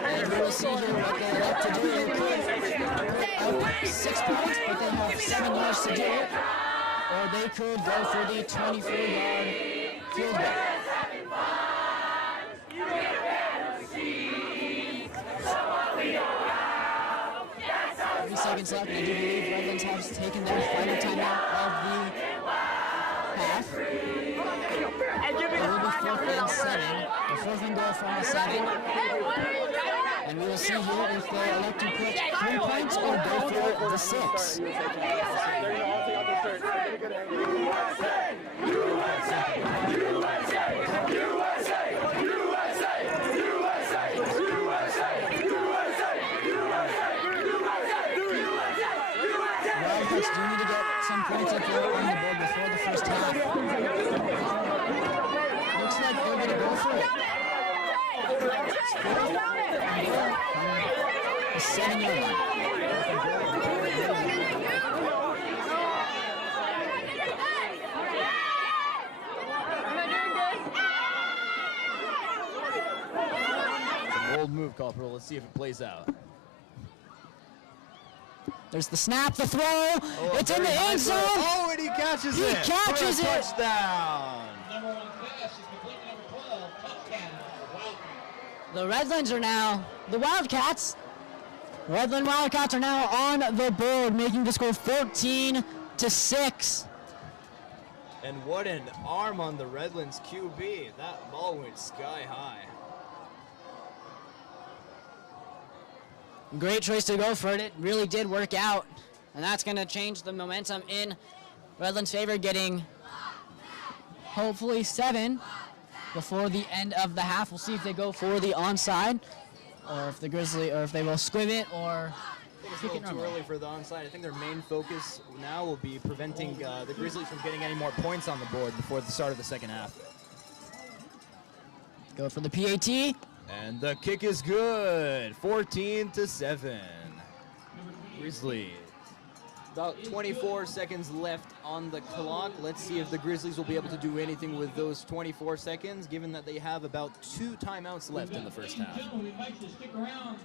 And we'll see here what they like to do. They could put up 6 points, but they have 7 yards to do it. Or they could go for the 24-yard field goal. 30 seconds left, and I do believe Redlands has taken their final timeout of the half. It will be 4th and 7, or 4th and goal from the 7. And we will see here if they elect to put 3 points or go for the 6. Wildcats do need to get some points up here on the board before the first half. Looks like they're going to go for it. The 7-yard line. It's a bold move, Corporal. Let's see if it plays out. There's the snap, the throw. It's in the end zone. Oh, and he catches He it. catches for a it. touchdown. Number 1 pass is complete to number 12, touchdown. Wildcats. The Redlands are now, the Wildcats. Redland Wildcats are now on the board, making the score 14-6. And what an arm on the Redlands QB. That ball went sky high. Great choice to go for it. It really did work out. And that's going to change the momentum in Redland's favor, getting hopefully 7 before the end of the half. We'll see if they go for the onside, or if the Grizzly, or if they will squib it, or It's a kick it little too normal. early for the onside. I think their main focus now will be preventing the Grizzlies from getting any more points on the board before the start of the second half. Go for the PAT. And the kick is good. 14-7. Grizzlies. About 24 seconds left on the clock. Let's see if the Grizzlies will be able to do anything with those 24 seconds, given that they have about 2 timeouts left in the first half. Gentlemen, we invite you to stick around.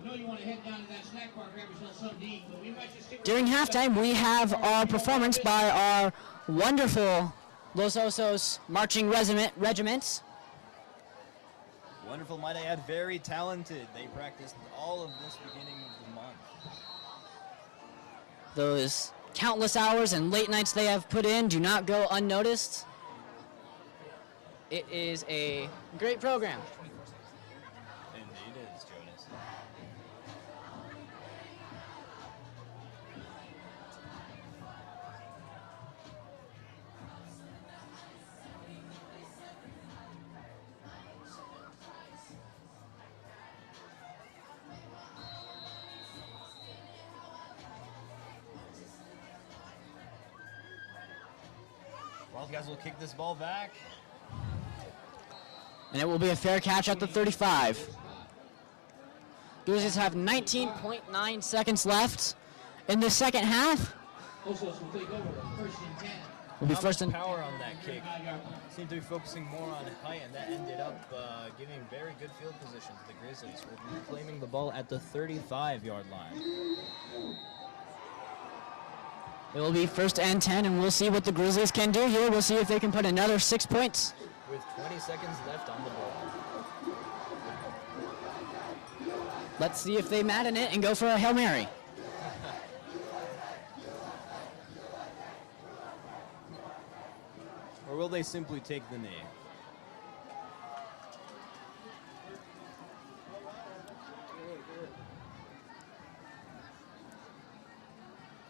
I know you want to head down to that snack bar and grab yourself something to eat, but we invite you to stick During around. halftime, we have our performance by our wonderful Los Osos marching regiments. Wonderful, might I add, very talented. They practiced all of this beginning of the month. Those countless hours and late nights they have put in do not go unnoticed. It is a great program. Indeed it is, Jonas. Wildcats will kick this ball back. And it will be a fair catch at the 35. Grizzlies have 19.9 seconds left in the second half. Osos will take over, first and 10. Will be Not first much and power on that kick. Seemed to be focusing more on height, and that ended up giving very good field position to the Grizzlies. We'll be claiming the ball at the 35-yard line. it will be first and 10, and we'll see what the Grizzlies can do here. We'll see if they can put another 6 points. With 20 seconds left on the ball. Let's see if they madden it and go for a Hail Mary. Or will they simply take the knee?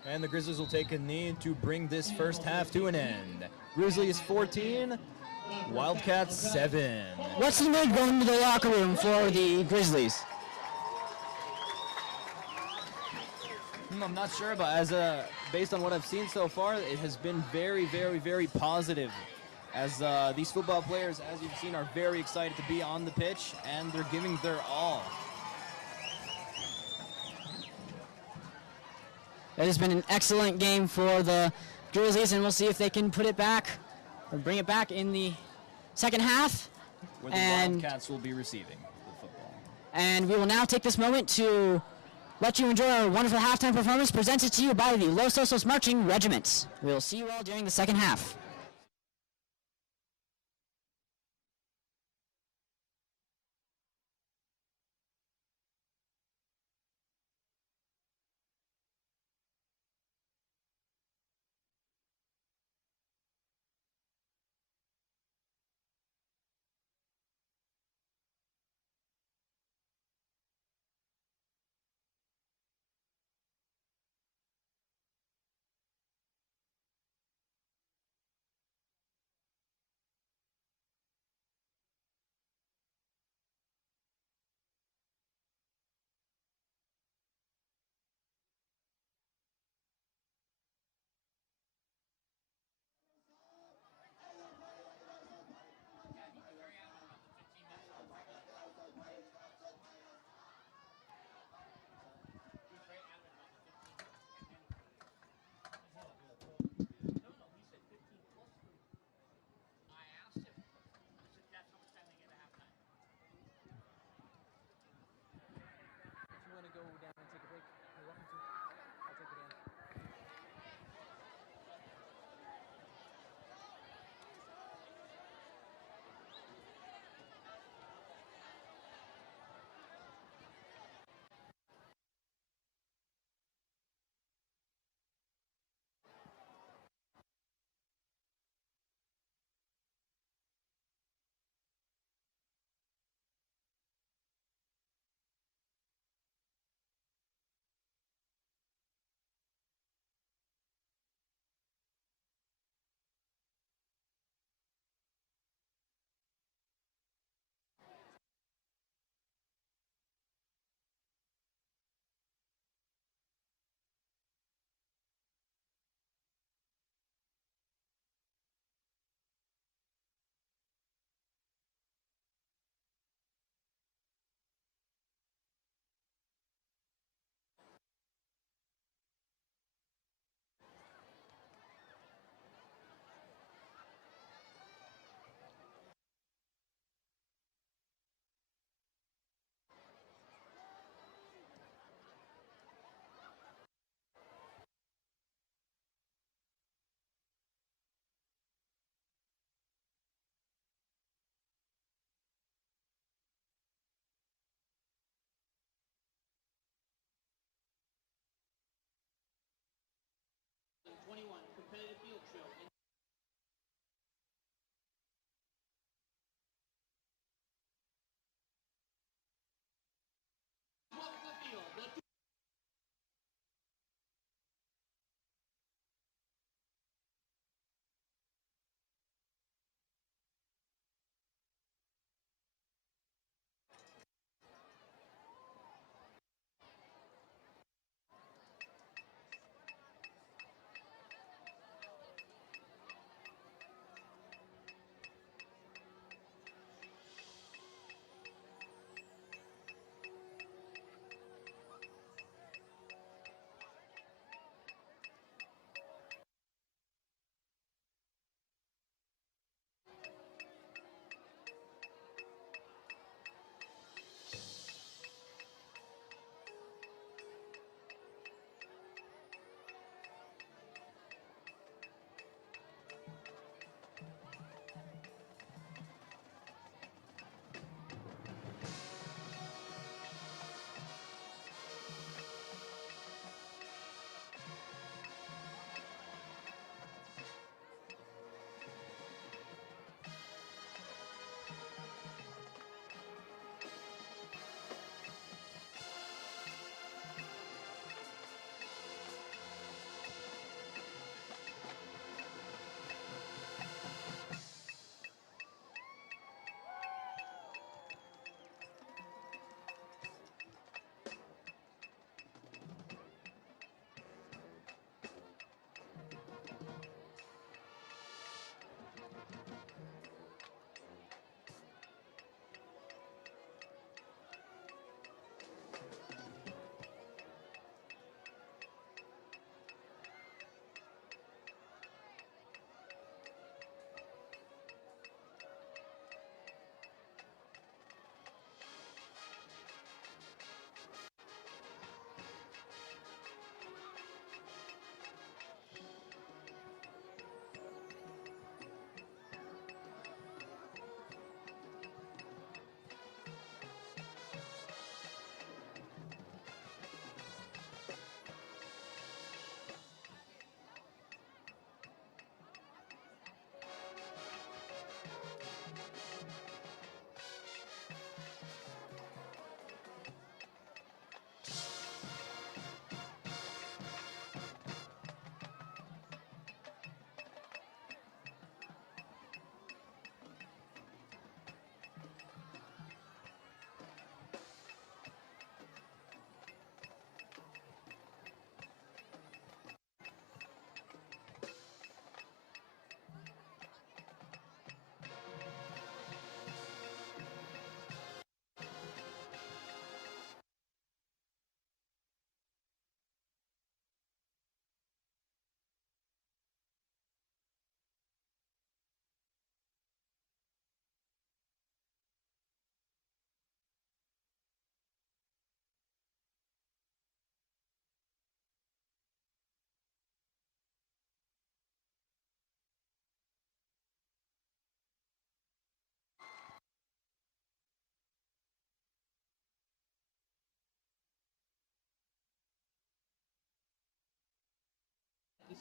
And the Grizzlies will take a knee to bring this first half to an end. Grizzlies 14, Wildcats 7. What's the mood going to the locker room for the Grizzlies? I'm not sure, but based on what I've seen so far, it has been very, very, very positive. As these football players, as you've seen, are very excited to be on the pitch, and they're giving their all. It has been an excellent game for the Grizzlies, and we'll see if they can put it back or bring it back in the second half. Where the And- Wildcats will be receiving the football. And we will now take this moment to let you enjoy our wonderful halftime performance presented to you by the LOHS Marching Regiment. We will see you all during the second half.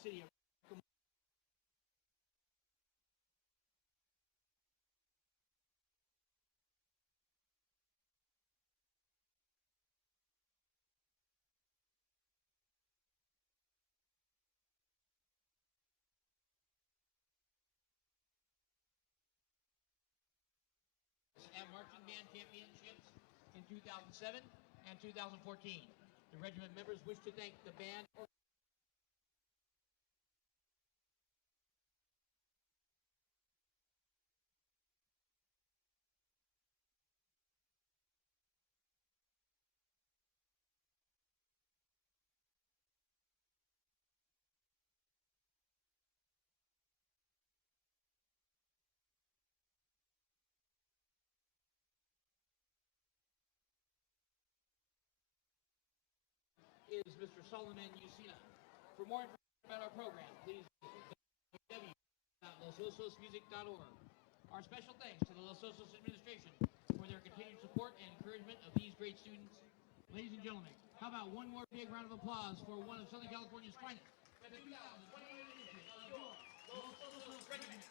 city of and marching band championships in 2007 and 2014. The regiment members wish to thank the band. Is Mr. Solomon Usina. For more information about our program, please visit www.lososos.music.org. Our special thanks to the Los Osos administration for their continued support and encouragement of these great students. Ladies and gentlemen, how about one more big round of applause for one of Southern California's finest, the 2021 edition of your Los Osos Regiment.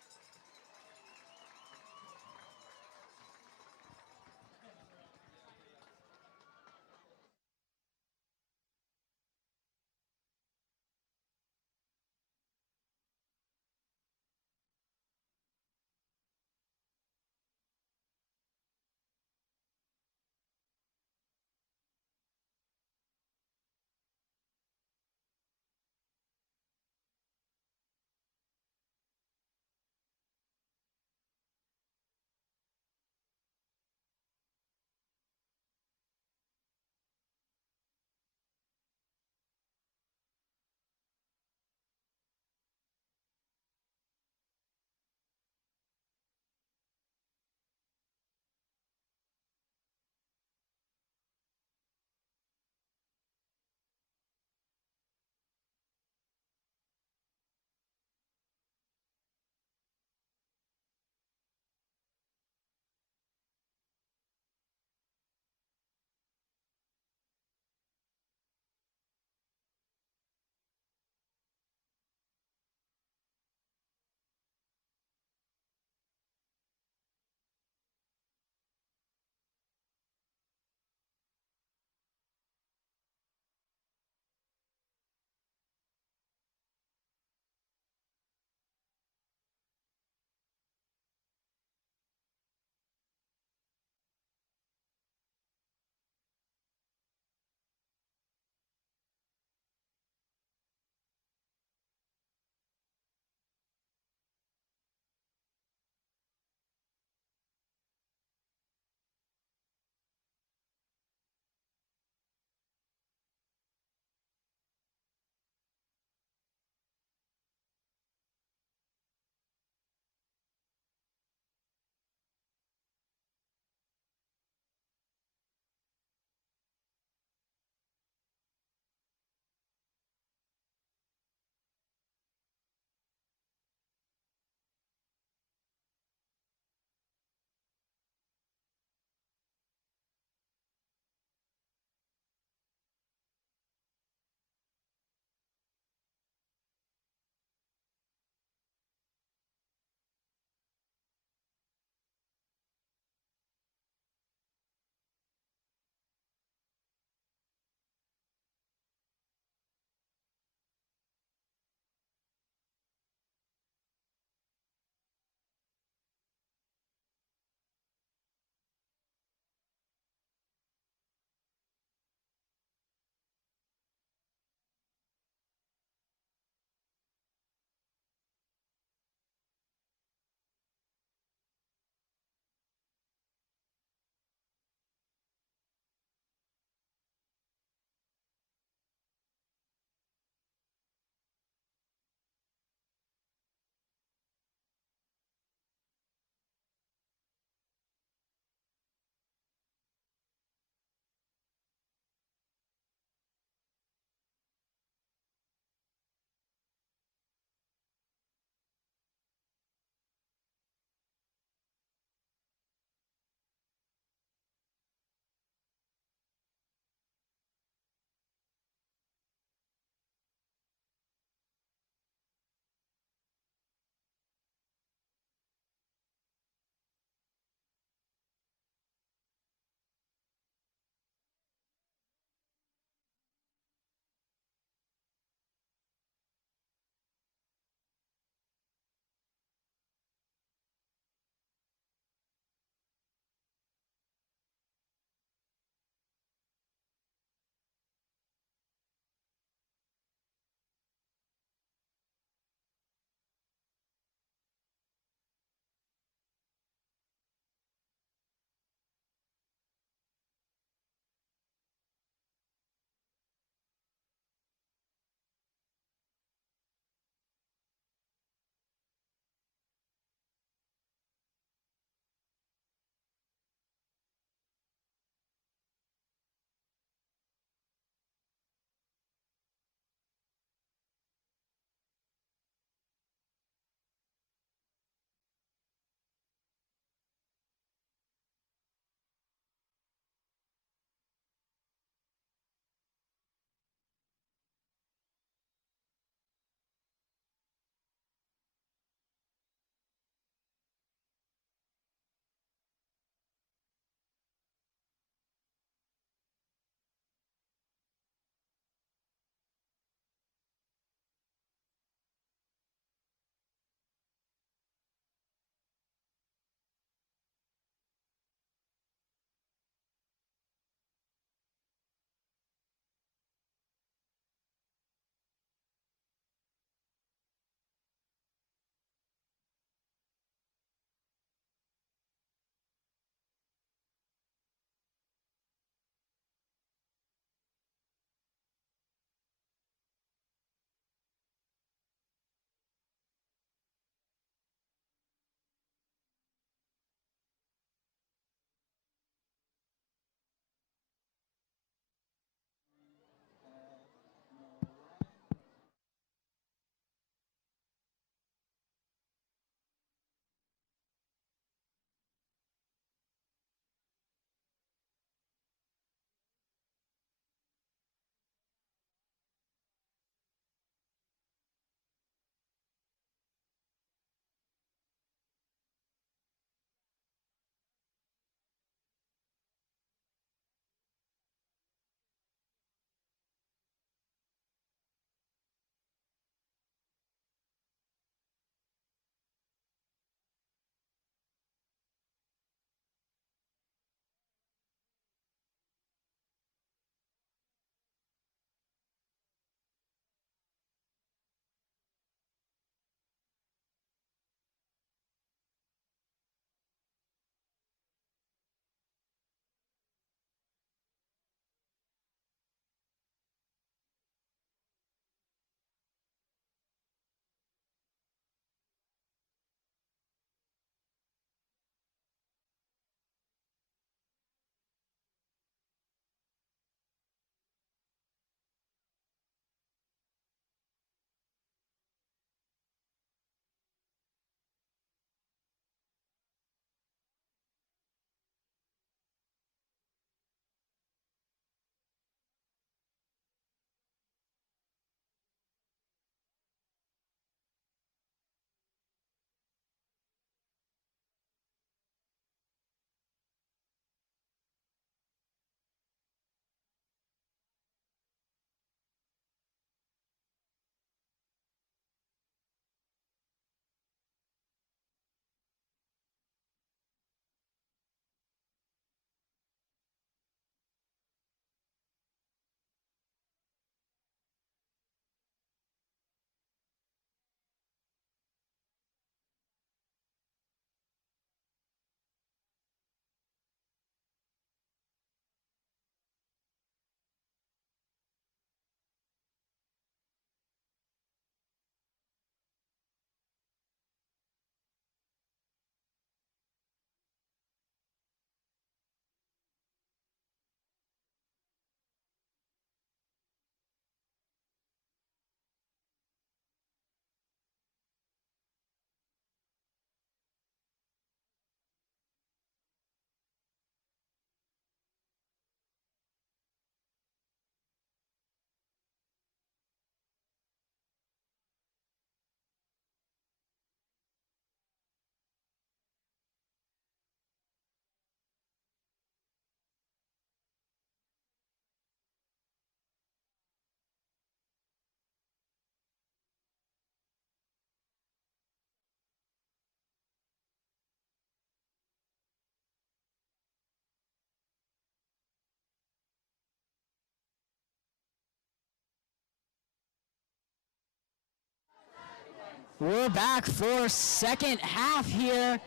We're back for second half here.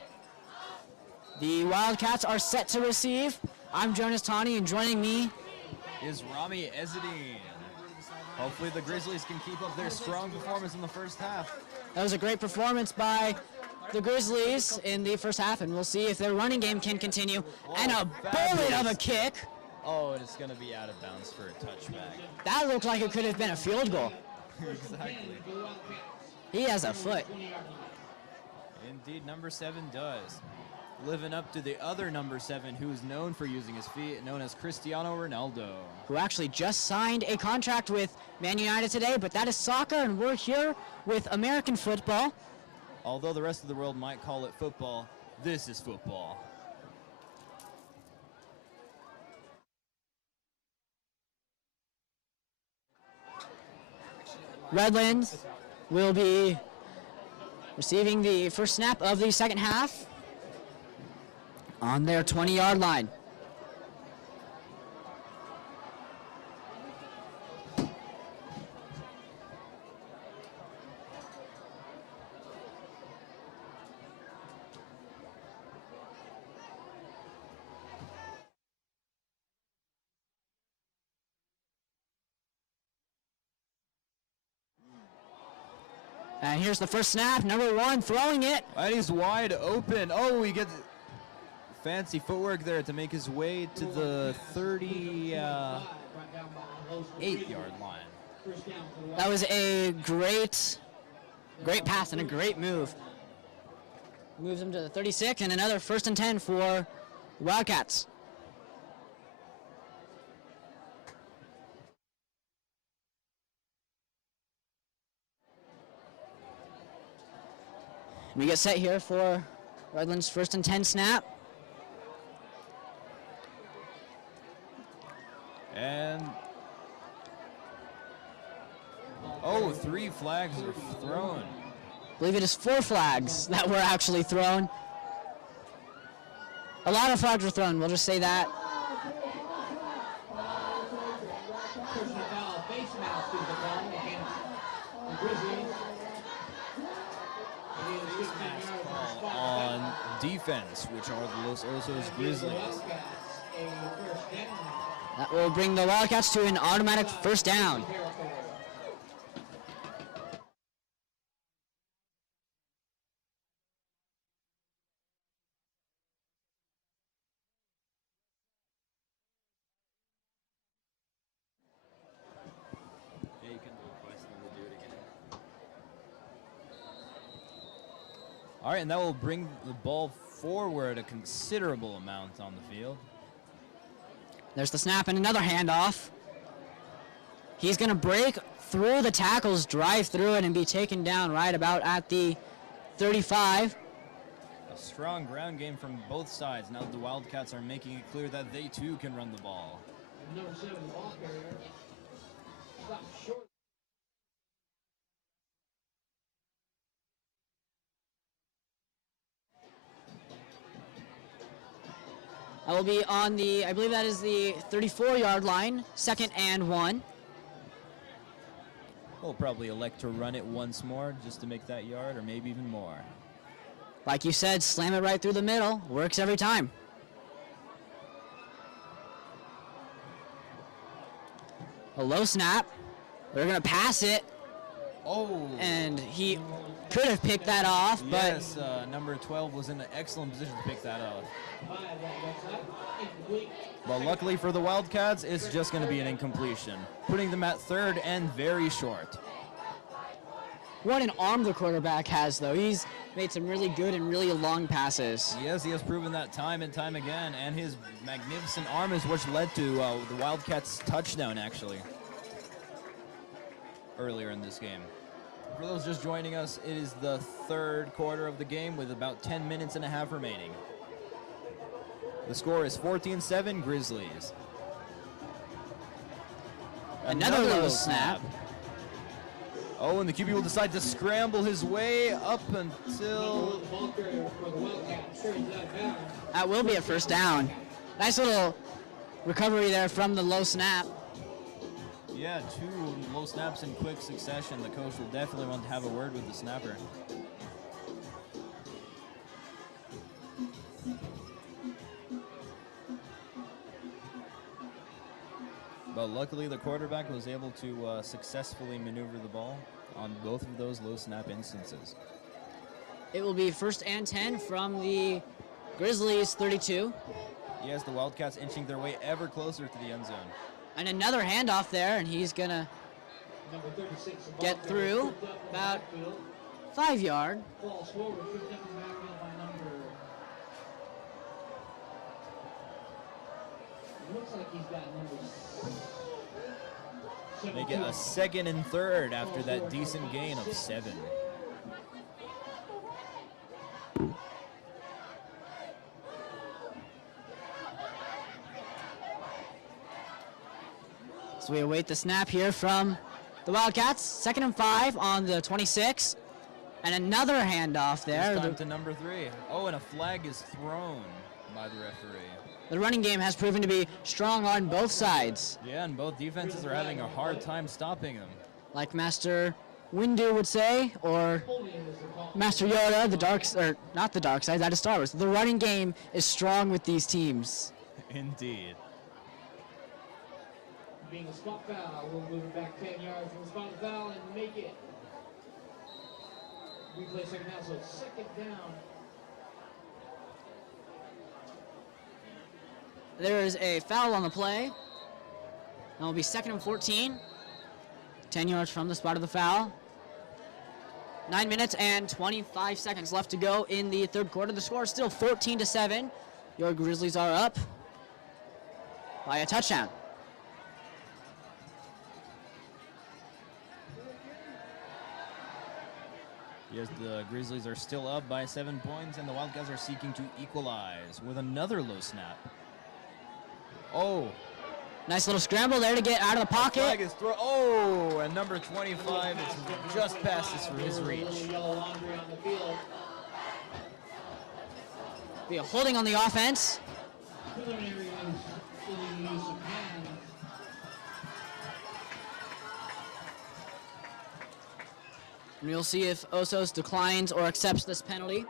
The Wildcats are set to receive. I'm Jonas Tani, and joining me is Rami Ezzedine. Hopefully the Grizzlies can keep up their strong performance in the first half. That was a great performance by the Grizzlies in the first half, and we'll see if their running game can continue. And a bullet of a kick. Oh, and it's going to be out of bounds for a touchback. That looked like it could have been a field goal. Exactly. He has a foot. Indeed, number 7 does. Living up to the other number 7 who's known for using his feet, known as Cristiano Ronaldo. Who actually just signed a contract with Man United today, but that is soccer, and we're here with American football. Although the rest of the world might call it football, this is football. Redlands will be receiving the first snap of the second half on their 20-yard line. And here's the first snap, number 1 throwing it. And he's wide open. Oh, he gets fancy footwork there to make his way to the 38-yard line. That was a great pass and a great move. Moves him to the 36, and another 1st and 10 for Wildcats. We get set here for Redlands' 1st and 10 snap. And, oh, 3 flags are thrown. I believe it is 4 flags that were actually thrown. A lot of flags were thrown, we'll just say that. Personal foul, face mask is the call against the Grizzlies. On defense, which are the Los Osos Grizzlies. That will bring the Wildcats to an automatic 1st down. Yeah, you can request them to do it again. All right, and that will bring the ball forward a considerable amount on the field. There's the snap and another handoff. He's going to break through the tackles, drive through it, and be taken down right about at the 35. A strong ground game from both sides. Now the Wildcats are making it clear that they too can run the ball. Number 7 ball carrier. Stop short. That will be on the, I believe that is the 34-yard line, 2nd and 1. We'll probably elect to run it once more just to make that yard, or maybe even more. Like you said, slam it right through the middle. Works every time. A low snap. They're going to pass it. Oh! And he could have picked that off, but yes, number 12 was in an excellent position to pick that off. But luckily for the Wildcats, it's just going to be an incompletion, putting them at 3rd and very short. what an arm the quarterback has, though. He's made some really good and really long passes. Yes, he has proven that time and time again, and his magnificent arm is what led to the Wildcats' touchdown, actually, earlier in this game. For those just joining us, it is the 3rd quarter of the game with about 10 minutes and a half remaining. The score is 14-7 Grizzlies. Another low snap. Oh, and the QB will decide to scramble his way up until... That will be a first down. Nice little recovery there from the low snap. Yeah, 2 low snaps in quick succession. The coach will definitely want to have a word with the snapper. But luckily, the quarterback was able to successfully maneuver the ball on both of those low snap instances. It will be 1st and 10 from the Grizzlies 32. Yes, the Wildcats inching their way ever closer to the end zone. And another handoff there, and he's going to get through about 5 yard. Falls forward, picked up in the backfield by number. Looks like he's got number. Make it a 2nd and 3rd after that decent gain of 7. So we await the snap here from the Wildcats. 2nd and 5 on the 26. And another handoff there. This time to number 3. Oh, and a flag is thrown by the referee. The running game has proven to be strong on both sides. Yeah, and both defenses are having a hard time stopping him. Like Master Windu would say, or Master Yoda, the dark, or not the dark side, that is Star Wars. The running game is strong with these teams. Indeed. Being a spot foul, we'll move it back 10 yards from the spot foul and make it. We play 2nd down, so it's 2nd down. There is a foul on the play. That will be 2nd and 14. 10 yards from the spot of the foul. 9 minutes and 25 seconds left to go in the 3rd quarter. The score is still 14-7. Your Grizzlies are up by a touchdown. Yes, the Grizzlies are still up by 7 points, and the Wildcats are seeking to equalize with another low snap. Oh, Nice little scramble there to get out of the pocket. Flag is oh, and number 25 is just past his reach. Yellow laundry on the field. Be a holding on the offense. Preliminary use of hands. And we'll see if Osos declines or accepts this penalty.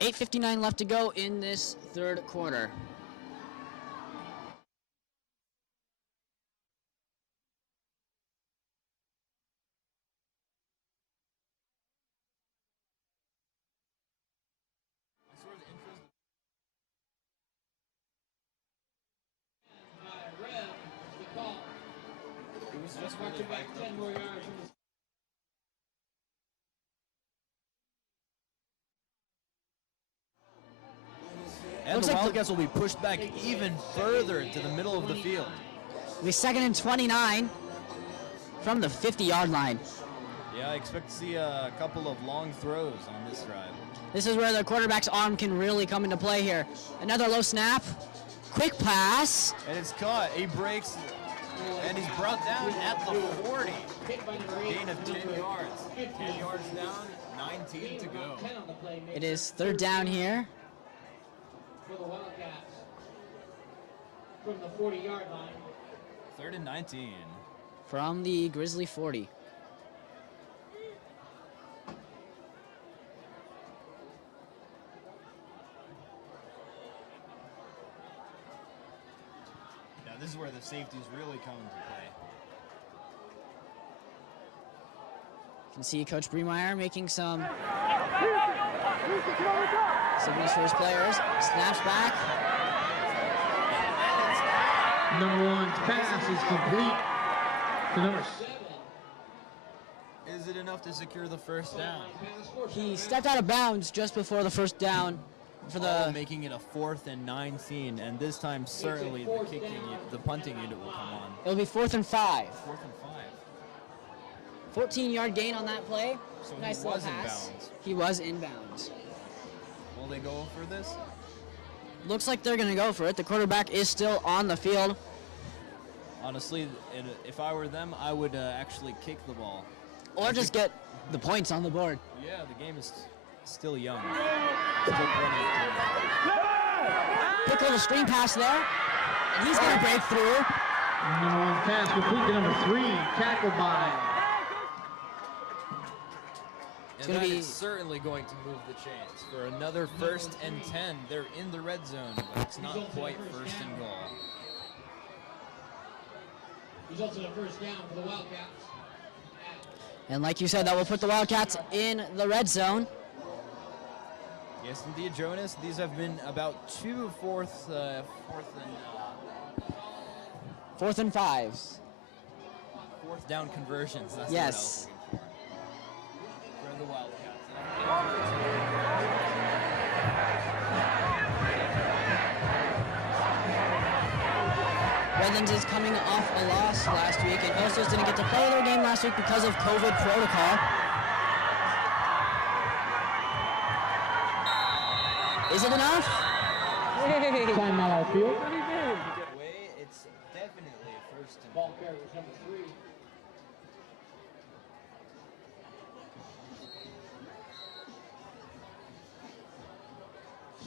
8:59 left to go in this third quarter. REV is the call. It was just Marching back 10 more yards from the And Looks the like Wildcats will be pushed back even further to the middle of the field. It'll be 2nd and 29 from the 50-yard line. Yeah, I expect to see a couple of long throws on this drive. This is where the quarterback's arm can really come into play here. Another low snap. Quick pass. And it's caught. He breaks, and he's brought down at the 40. Gain of 10 yards. 10 yards down, 19 to go. 10 on the play. It is third down here. For the Wildcats. From the 40-yard line. 3rd and 19. From the Grizzly 40. Now this is where the safeties really come into play. You can see Coach Bremeyer making some signals for his players. Snaps back. Number one's pass is complete to number 7. Is it enough to secure the first down? He stepped out of bounds just before the first down for the Making it a 4th and 19, and this time certainly the punting unit will come on. It'll be 4th and 5. 4th and 5. 14-yard gain on that play. So Nice he little was in pass. bounds. He was in bounds. Will they go for this? Looks like they're going to go for it. The quarterback is still on the field. Honestly, if I were them, I would actually kick the ball. Or just get the points on the board. Yeah, the game is still young. Still plenty of time. Quick little screen pass there. And he's going to break through. Number 1 pass complete to number 3, tackled by. And that is certainly going to move the chains for another 1st and 10. They're in the red zone, but it's not quite 1st and goal. Results in a first down for the Wildcats. And like you said, that will put the Wildcats in the red zone. Yes, indeed, Jonas. These have been about 2 fourth and 5s. 4th down conversions. That's yes. what I was looking for the Wildcats. Redlands is coming off a loss last week, and Osos didn't get to play their game last week because of COVID protocol. Is it enough? Timeout on the field. Way, it's definitely a 1st and Ball carrier was number 3.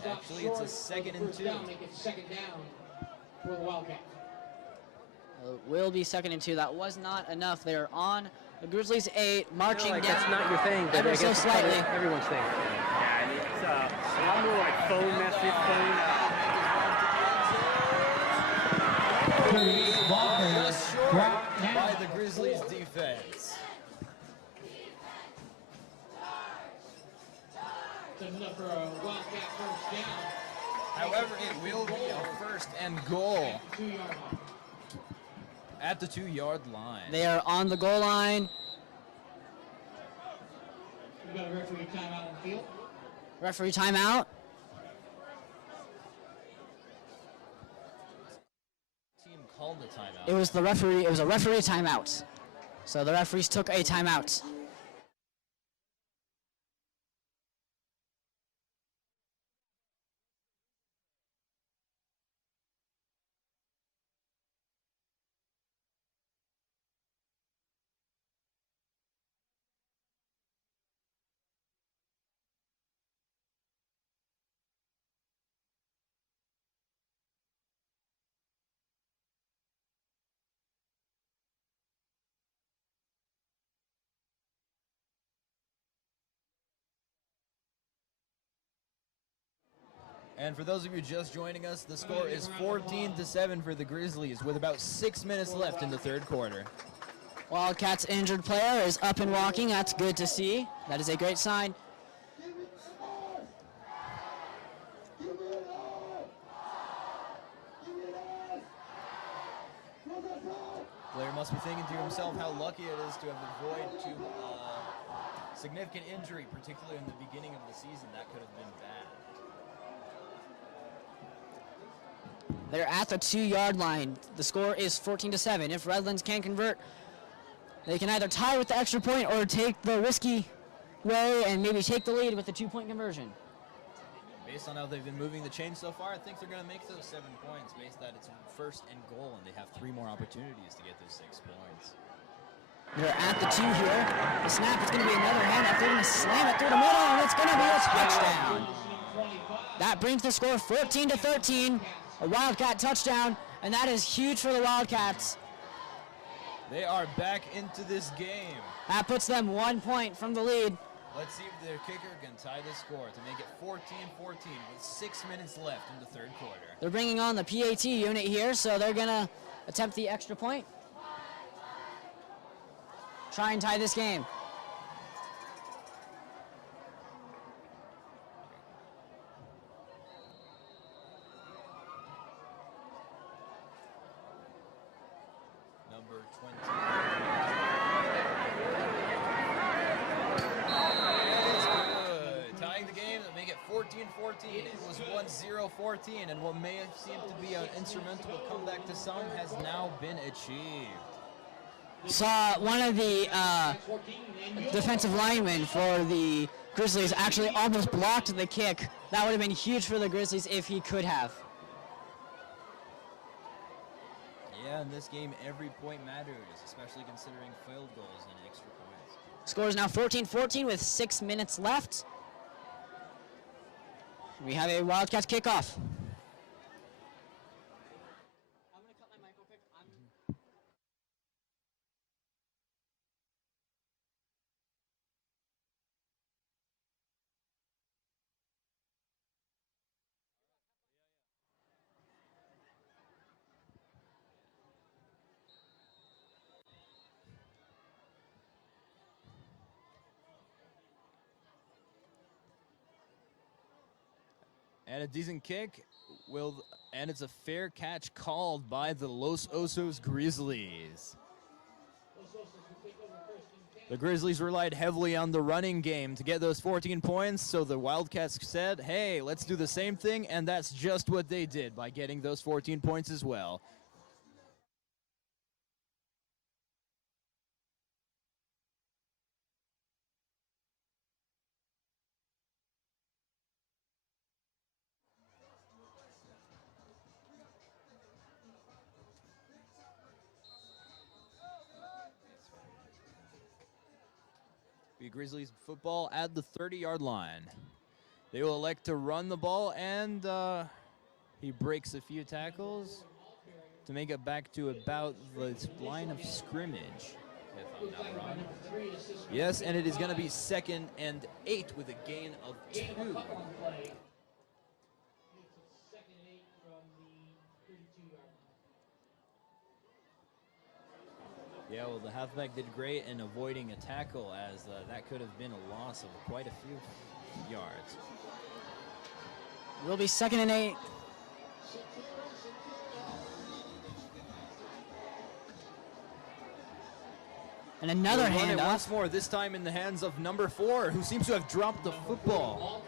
Actually, it's a 2nd and 2. Make it 2nd down for the Wildcats. Will be 2nd and 2. That was not enough. They're on the Grizzlies 8, marching down. That's not your thing, but ever I guess so it's slightly. everyone's thing. Yeah, it's a lot more like phone message, Just short by the Grizzlies defense. It's enough for a Wildcat first down. However, it will be a 1st and goal 2-yard line. at the 2-yard line. They are on the goal line. We've got a referee timeout on the field. Referee timeout. Team called the timeout. It was the referee. It was a referee timeout. So the referees took a timeout. And for those of you just joining us, the score is 14-7 for the Grizzlies with about 6 minutes left in the 3rd quarter. Wildcats injured player is up and walking. That's good to see. That is a great sign. Player must be thinking to himself how lucky it is to have avoided significant injury, particularly in the beginning of the season. That could have been bad. They're at the 2-yard line. The score is 14-7. If Redlands can convert, they can either tie with the extra point or take the risky way and maybe take the lead with the 2-point conversion. Based on how they've been moving the chain so far, I think they're going to make those 7 points based that it's 1st and goal and they have 3 more opportunities to get those 6 points. They're at the 2 here. The snap is going to be another handoff. They're going to slam it through the middle, and it's going to be a touchdown. That brings the score 14-13. A Wildcat touchdown, and that is huge for the Wildcats. They are back into this game. That puts them 1 point from the lead. Let's see if their kicker can tie the score to make it 14-14 with 6 minutes left in the 3rd quarter. They're bringing on the PAT unit here, so they're going to attempt the extra point. Try and tie this game. Number 20. Tying the game to make it 14-14. It was 1-0-14, and what may have seemed to be an instrumental comeback to some has now been achieved. Saw one of the defensive linemen for the Grizzlies actually almost blocked the kick. That would have been huge for the Grizzlies if he could have. Yeah, in this game, every point matters, especially considering field goals and extra points. Score is now 14-14 with 6 minutes left. We have a Wildcats kickoff. And a decent kick and it's a fair catch called by the Los Osos Grizzlies. The Grizzlies relied heavily on the running game to get those 14 points, so the Wildcats said, hey, let's do the same thing, and that's just what they did by getting those 14 points as well. The Grizzlies football at the 30-yard line. They will elect to run the ball, and he breaks a few tackles to make it back to about the line of scrimmage, if I'm not wrong. Yes, and it is going to be 2nd and 8 with a gain of 2. Yeah, well, the halfback did great in avoiding a tackle, as that could have been a loss of quite a few yards. Will be 2nd and 8. And another handoff. Once more, this time in the hands of number 4, who seems to have dropped the football.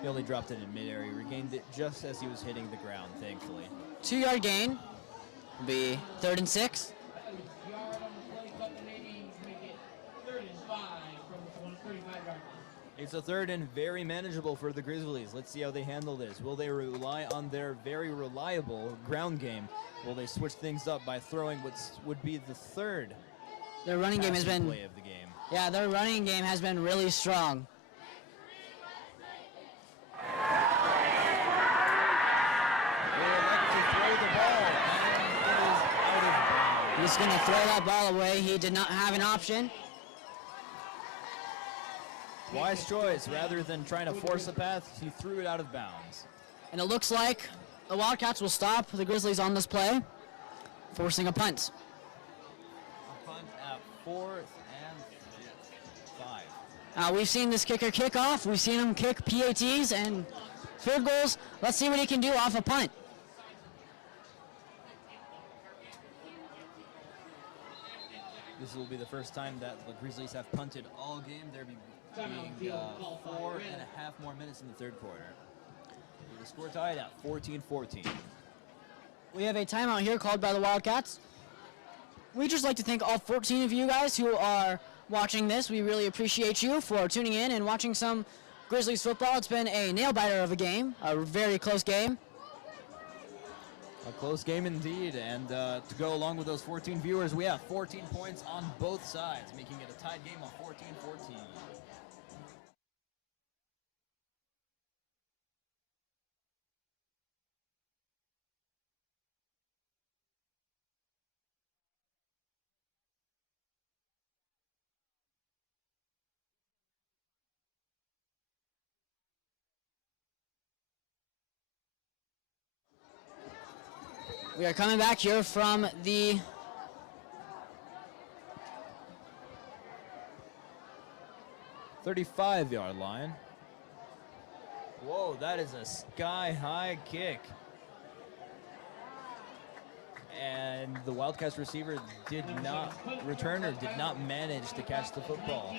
He only dropped it in midair. He regained it just as he was hitting the ground, thankfully. 2-yard gain. Will be 3rd and 6. It's a 3rd and very manageable for the Grizzlies. Let's see how they handle this. Will they rely on their very reliable ground game? Will they switch things up by throwing what would be the 3rd Their running game has been play of the game? Yeah, their running game has been really strong. He's going to throw that ball away. He did not have an option. Wise choice. Rather than trying to force a path, he threw it out of bounds. And it looks like the Wildcats will stop the Grizzlies on this play, forcing a punt. A punt at 4th and 5. We've seen this kicker kick off. We've seen him kick PATs and field goals. Let's see what he can do off a punt. This will be the first time that the Grizzlies have punted all game. There being 4.5 more minutes in the 3rd quarter. The score tied at 14-14. We have a timeout here called by the Wildcats. We'd just like to thank all 14 of you guys who are watching this. We really appreciate you for tuning in and watching some Grizzlies football. It's been a nail-biter of a game, a very close game. A close game indeed, and to go along with those 14 viewers, we have 14 points on both sides, making it a tied game of 14-14. We are coming back here from the 35-yard line. Whoa, that is a sky-high kick. And the Wildcats receiver did not manage to catch the football,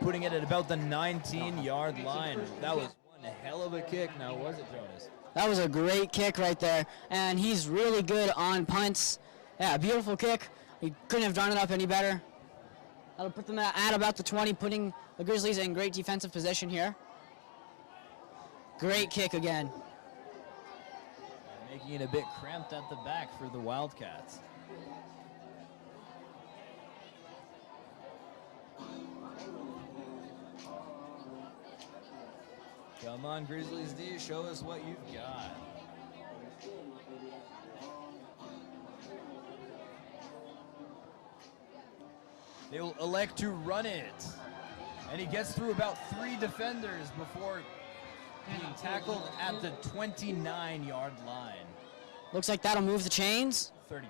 putting it at about the 19-yard line. That was one hell of a kick now, was it, Jonas? That was a great kick right there, and he's really good on punts. Yeah, beautiful kick. He couldn't have drawn it up any better. That'll put them at about the 20, putting the Grizzlies in great defensive position here. Great kick again. Making it a bit cramped at the back for the Wildcats. Come on, Grizzlies D, show us what you've got. They will elect to run it. And he gets through about 3 defenders before being tackled at the 29-yard line. Looks like that'll move the chains. 31-yard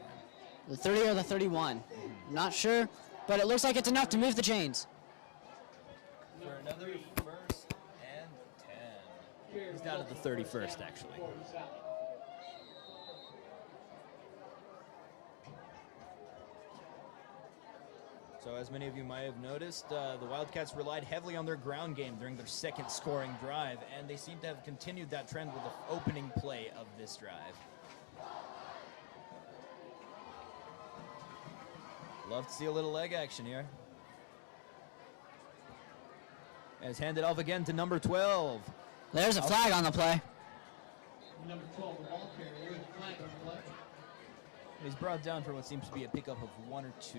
line. The 30 or the 31. Not sure, but it looks like it's enough to move the chains. for another first and 10. He's down to the 31st, actually. So as many of you might have noticed, the Wildcats relied heavily on their ground game during their second scoring drive, and they seem to have continued that trend with the opening play of this drive. Love to see a little leg action here. And it's handed off again to number 12. There's a flag on the play. Number 12, the ball carrier, with a flag on the play. He's brought down for what seems to be a pickup of 1 or 2.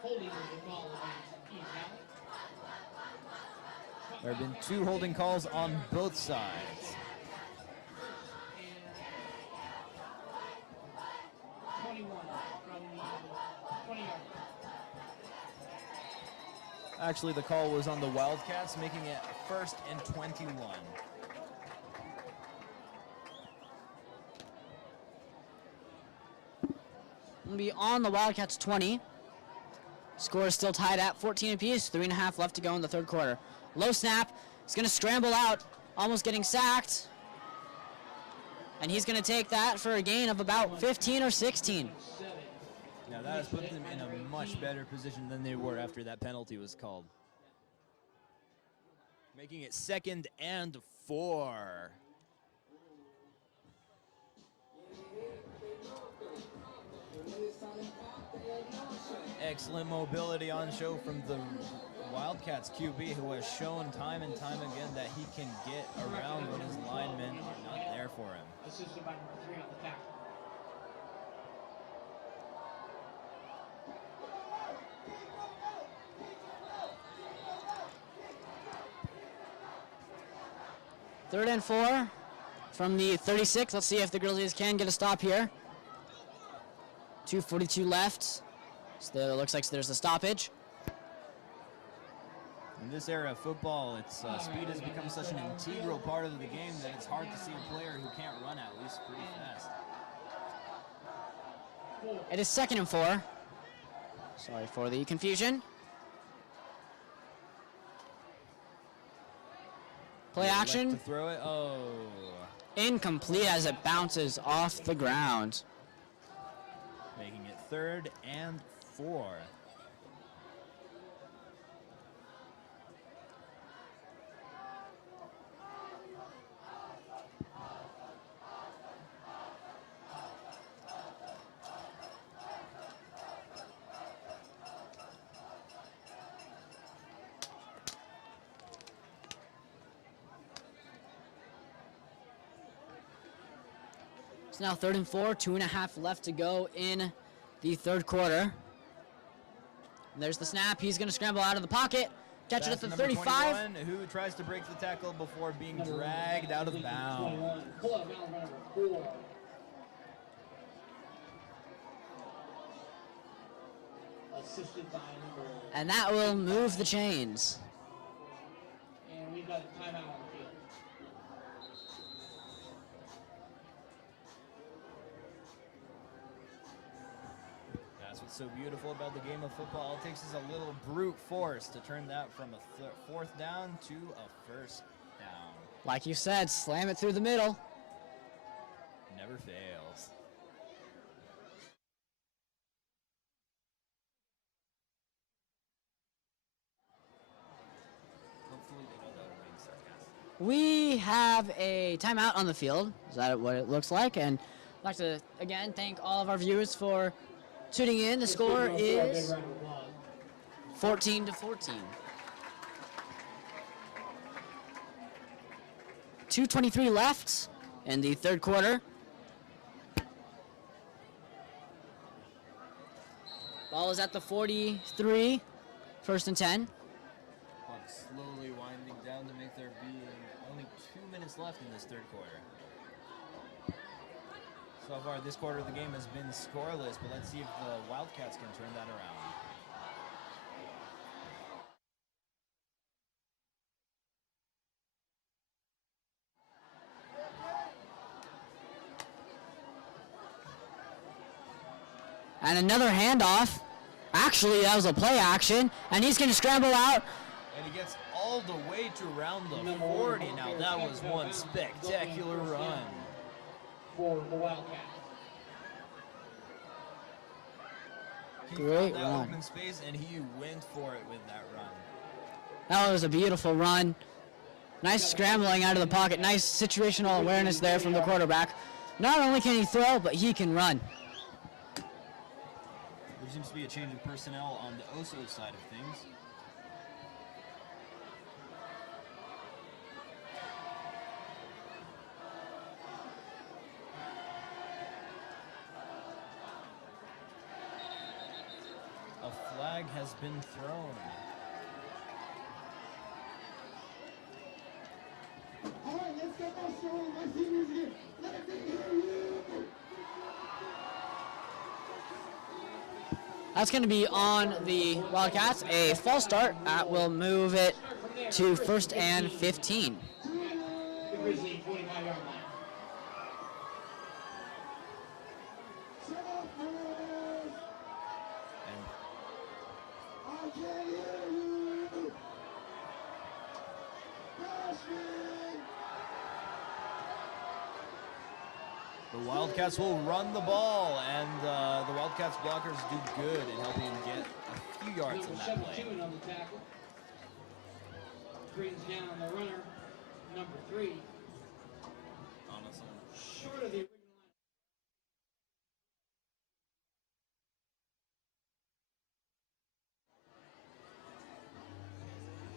Holding was the call against East Valley. There have been 2 holding calls on both sides. And 21 from the 20-yard line. Actually, the call was on the Wildcats, making it 1st and 21. Will be on the Wildcats 20. Score is still tied at 14 apiece. 3.5 left to go in the third quarter. Low snap. He's going to scramble out, almost getting sacked. And he's going to take that for a gain of about 15 or 16. Now that has put them in a much better position than they were after that penalty was called. Making it 2nd and 4. Excellent mobility on show from the Wildcats QB, who has shown time and time again that he can get around when his linemen are not there for him. Assisted by number 3 on the tackle. Third and 4 from the 36. Let's see if the Grizzlies can get a stop here. 2:42 left. So there looks like there's a stoppage. In this era of football, speed has become such an integral part of the game that it's hard to see a player who can't run at least pretty fast. It is 2nd and 4. Sorry for the confusion. Play action. To throw it. Oh. Incomplete as it bounces off the ground. Making it 3rd and 4. It's now 3rd and 4, 2.5 left to go in the third quarter. And there's the snap. He's going to scramble out of the pocket. Catch it at the 35. 21, who tries to break the tackle before being dragged out of bounds. Pull up number 4. Assisted by number. And that will move the chains. And we've got a timeout on the field. That's what's so beautiful about the game of football. All it takes is a little brute force to turn that from a 4th down to a 1st down. Like you said, slam it through the middle. Never fails. Hopefully they know that we're being sarcastic. We have a timeout on the field. Is that what it looks like? And I'd like to, again, thank all of our viewers for tuning in. The score is 14 to 14. 2:23 left in the third quarter. Ball is at the 43, 1st and 10. Clock slowly winding down to make there be only 2 minutes left in this third quarter. So far, this quarter of the game has been scoreless, but let's see if the Wildcats can turn that around. And another handoff. Actually, that was a play action, and he's going to scramble out. And he gets all the way to around the 40. Now that was one spectacular run. For the Wildcats. He Great found that run. open space, and he went for it with that run. That was a beautiful run. Nice scrambling out of the pocket. Nice situational awareness there from the quarterback. Not only can he throw, but he can run. There seems to be a change in personnel on the Oso side of things. A flag has been thrown. All right, let's get my show on my seniors here. Let me hear you. That's going to be on the Wildcats. A false start. That will move it to 1st and 15. The Grizzly 25-yard line. And I can't hear you. Freshman. the Wildcats will run the ball, and the Wildcats blockers do good in helping him get a few yards in Number that play. 17 on the tackle. Brings down the runner, number 3. Honestly. Short of the original line.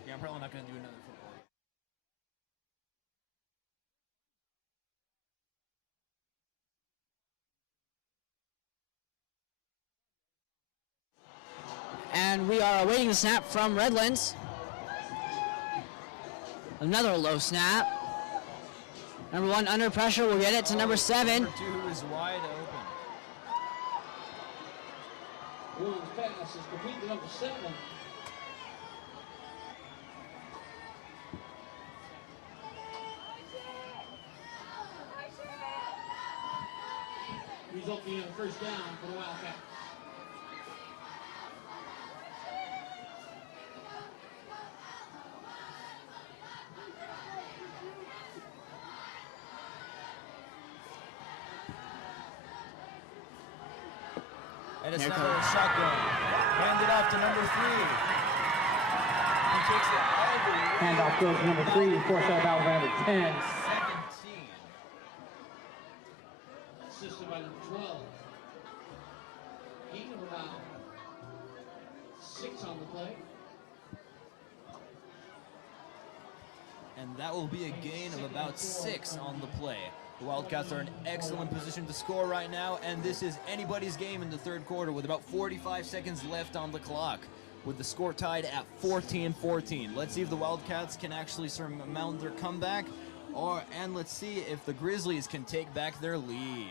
Yeah, I'm probably not going to do another football. And we are awaiting the snap from Redlands. Another low snap. Number 1 under pressure. We'll get it to number 7. Number 2 is wide open. One's pass is complete to number 7. Resulting in a first down for the Wildcats. And it's Here now a comes- shotgun. Handed off to number 3. He takes it all the way. Handoff goes to number 3, force out Alabama 10. 17. Assisted by number 12. Gain of about 6 on the play. And that will be a gain of about 6 on the play. The Wildcats are in excellent position to score right now, and this is anybody's game in the third quarter with about 45 seconds left on the clock, with the score tied at 14-14. Let's see if the Wildcats can actually surmount their comeback, and let's see if the Grizzlies can take back their lead.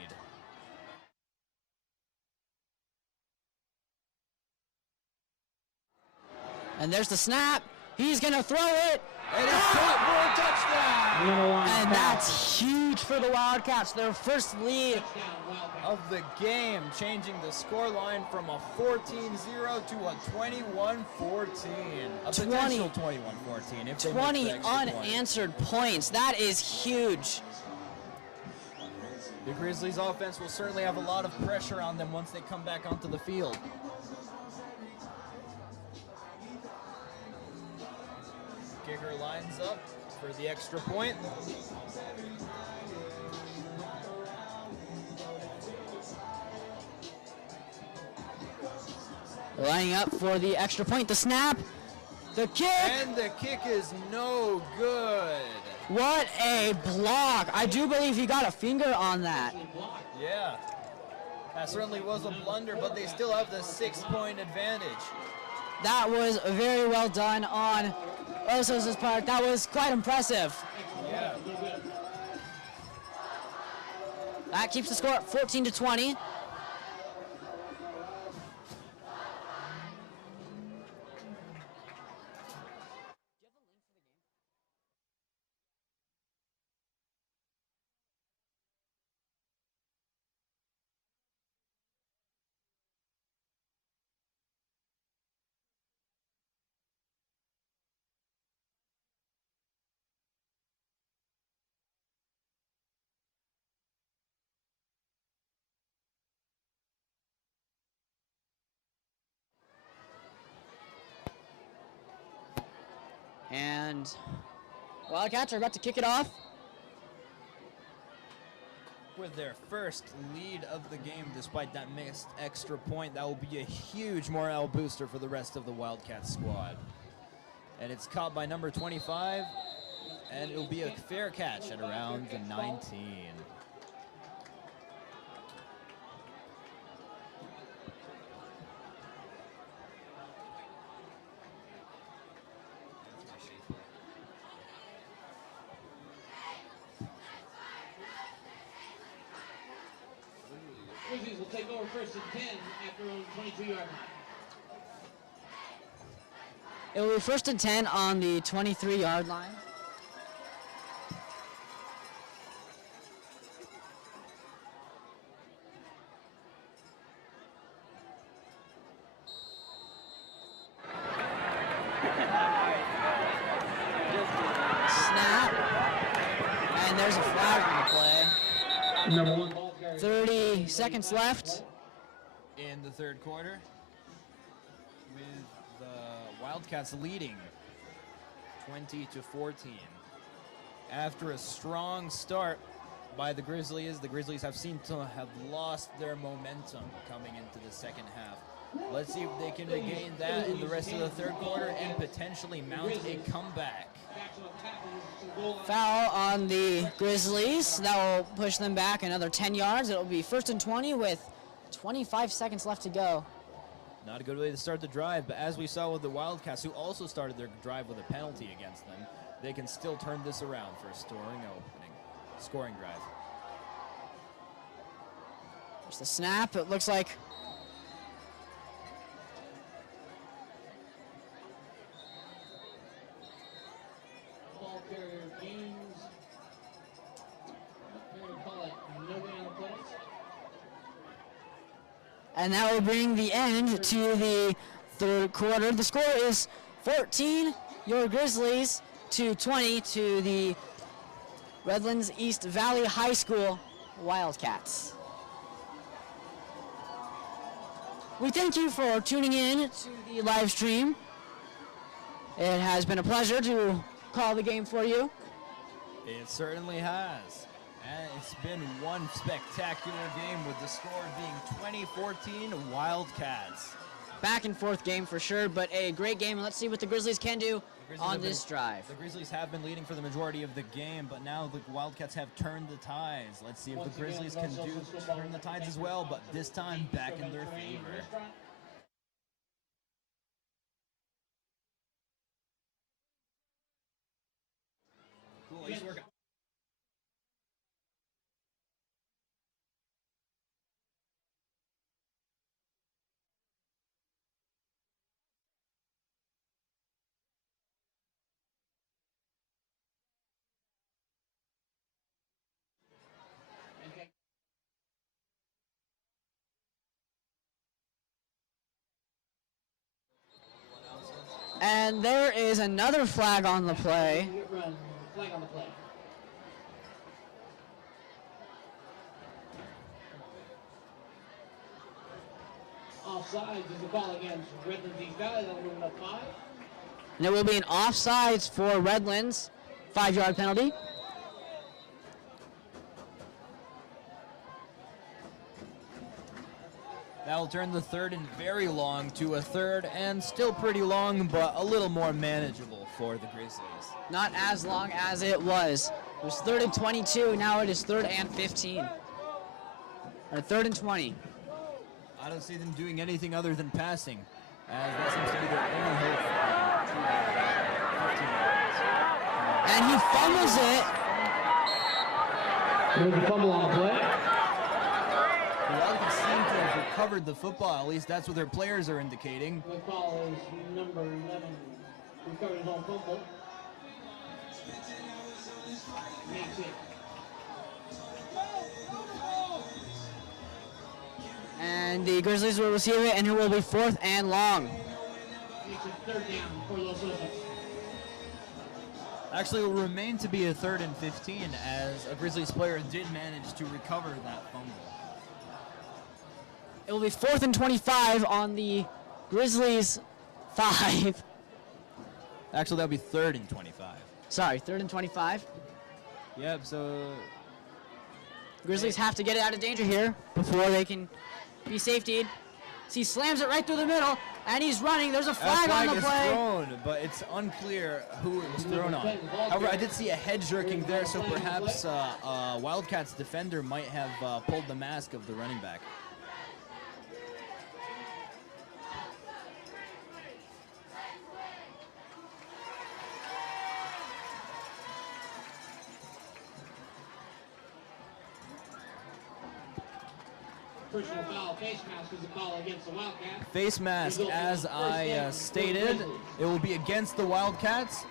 And there's the snap. He's going to throw it. And it's caught for a touchdown! Number 1 And pass. that's huge for the Wildcats. Their first lead. Touchdown, Wildcats. Of the game, changing the scoreline from a 14-0 to a 21-14. A 20 potential 21-14 if they 20 miss the extra point. unanswered points. That is huge. The Grizzlies offense will certainly have a lot of pressure on them once they come back onto the field. Kicker lines up for the extra point. Lining up for the extra point. The snap. The kick. And the kick is no good. What a block. I do believe he got a finger on that. Yeah. That certainly was a blunder, but they still have the 6-point advantage. That was very well done on Osos' part. That was quite impressive. Yeah. That keeps the score at 14-20. And Wildcats are about to kick it off. With their first lead of the game, despite that missed extra point, that will be a huge morale booster for the rest of the Wildcats squad. And it's caught by number 25, and it'll be a fair catch at around the 19. Grizzlies will take over first and 10 after on the 22-yard line. It will be first and 10 on the 23-yard line. Snap. And there's a flag on the play. Number 1. 30 seconds left. In the third quarter, with the Wildcats leading 20-14. After a strong start by the Grizzlies have seemed to have lost their momentum coming into the second half. Let's see if they can regain that in the rest of the third quarter and potentially mount a comeback. Foul on the Grizzlies. That will push them back another 10 yards. It will be first and 20 with 25 seconds left to go. Not a good way to start the drive, but as we saw with the Wildcats, who also started their drive with a penalty against them, they can still turn this around for a scoring drive. There's the snap. It looks like Ball carrier gains. Call it no man on the play. and that will bring the end to the third quarter. The score is 14, your Grizzlies, to 20 to the Redlands East Valley High School Wildcats. We thank you for tuning in to the live stream. It has been a pleasure to call the game for you. It certainly has. And it's been one spectacular game with the score being 20-14 Wildcats. Back and forth game for sure, but a great game. Let's see what the Grizzlies can do on this drive. The Grizzlies have been leading for the majority of the game, but now the Wildcats have turned the tides. Let's see if the Grizzlies can turn the tides as well, but this time back in their favor. Cool, he's working. And there is another flag on the play. Flag on the play. Offsides is a call against Redlands East Valley. That'll move up 5. And it will be an offsides for Redlands, 5-yard penalty. That'll turn the third and very long to a third and still pretty long, but a little more manageable for the Grizzlies. Not as long as it was. It was 3rd and 22. Now it is 3rd and 15. Or 3rd and 20. I don't see them doing anything other than passing, as that seems to be their only hope. And he fumbles it. There's a fumble on the play. The Wildcats seem to have recovered the football. At least that's what their players are indicating. The call is number 11. Recovered his own fumble. Makes it. And the Grizzlies will receive it, and it will be 4th and long. Makes it 3rd down for Los Osos. Actually, it will remain to be a 3rd and 15, as a Grizzlies player did manage to recover that fumble. It will be 4th and 25 on the Grizzlies 5. Actually, that would be 3rd and 25. Sorry, 3rd and 25. Yep, so Grizzlies have to get it out of danger here before they can be safetied. So he slams it right through the middle, and he's running. There's a flag on the is play. thrown, but it's unclear who it was thrown on. However, I did see a head jerking there, so perhaps Wildcats defender might have pulled the mask of the running back. Personal foul, face mask is a call against the Wildcats. Face mask, as I stated, it will be against the Wildcats,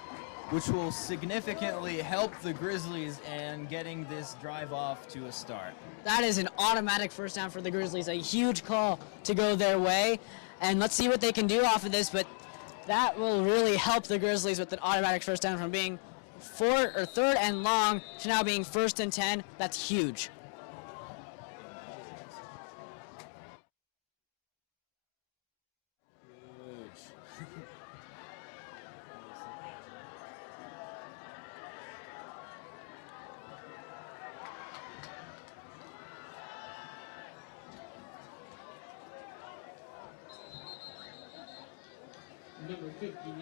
which will significantly help the Grizzlies in getting this drive off to a start. That is an automatic first down for the Grizzlies, a huge call to go their way. And let's see what they can do off of this, but that will really help the Grizzlies with an automatic first down from being 3rd and long to now being 1st and 10. That's huge. Number 59.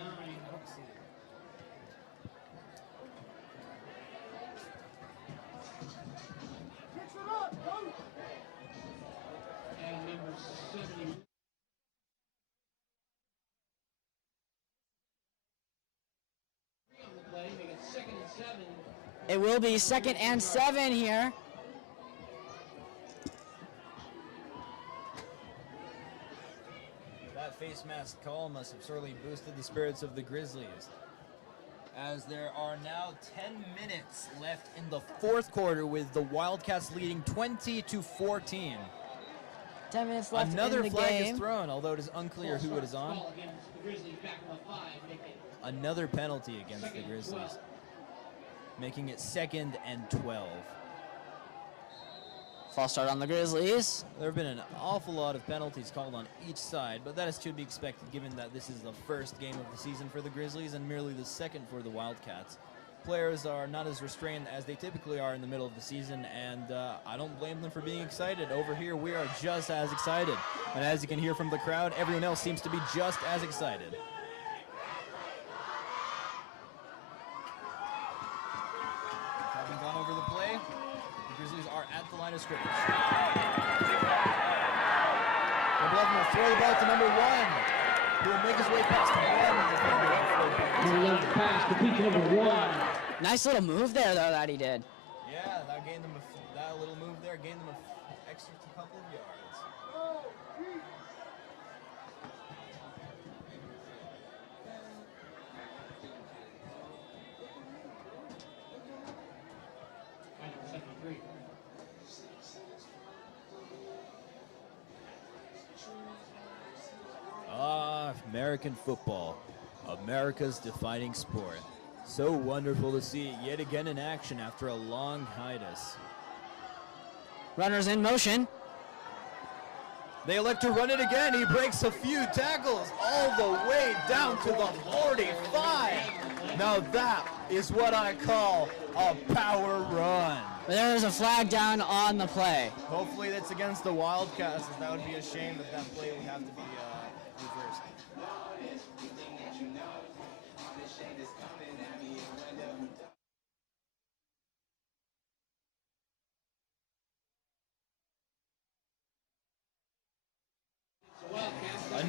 And number 70. On the play, make it 2nd and 7. It will be 2nd and 7 here. That face mask call must have sorely boosted the spirits of the Grizzlies, as there are now 10 minutes left in the 4th quarter with the Wildcats leading 20-14. 10 minutes left Another in the flag game. is thrown, although it is unclear who it is on. Call against the Grizzlies back on the 5, make it Another penalty against the 2nd and Grizzlies, 12. making it 2nd and 12. False start on the Grizzlies. There have been an awful lot of penalties called on each side, but that is to be expected given that this is the 1st game of the season for the Grizzlies and merely the 2nd for the Wildcats. Players are not as restrained as they typically are in the middle of the season, and I don't blame them for being excited. Over here, we are just as excited. And as you can hear from the crowd, everyone else seems to be just as excited. Having gone over the play, the Grizzlies are at the line of scrimmage. Number 11 will throw the ball to number 1, who will make his way past one defender. Number 11 pass, complete to number 1. Nice little move there, though, that he did. Yeah, that gained them that little move there gained them an extra couple of yards. Number 73. American football, America's defining sport. So wonderful to see it yet again in action after a long hiatus. Runners in motion. They elect to run it again. He breaks a few tackles all the way down to the 45. Now that is what I call a power run. There's a flag down on the play. Hopefully that's against the Wildcats, as that would be a shame that that play would have to be reversed.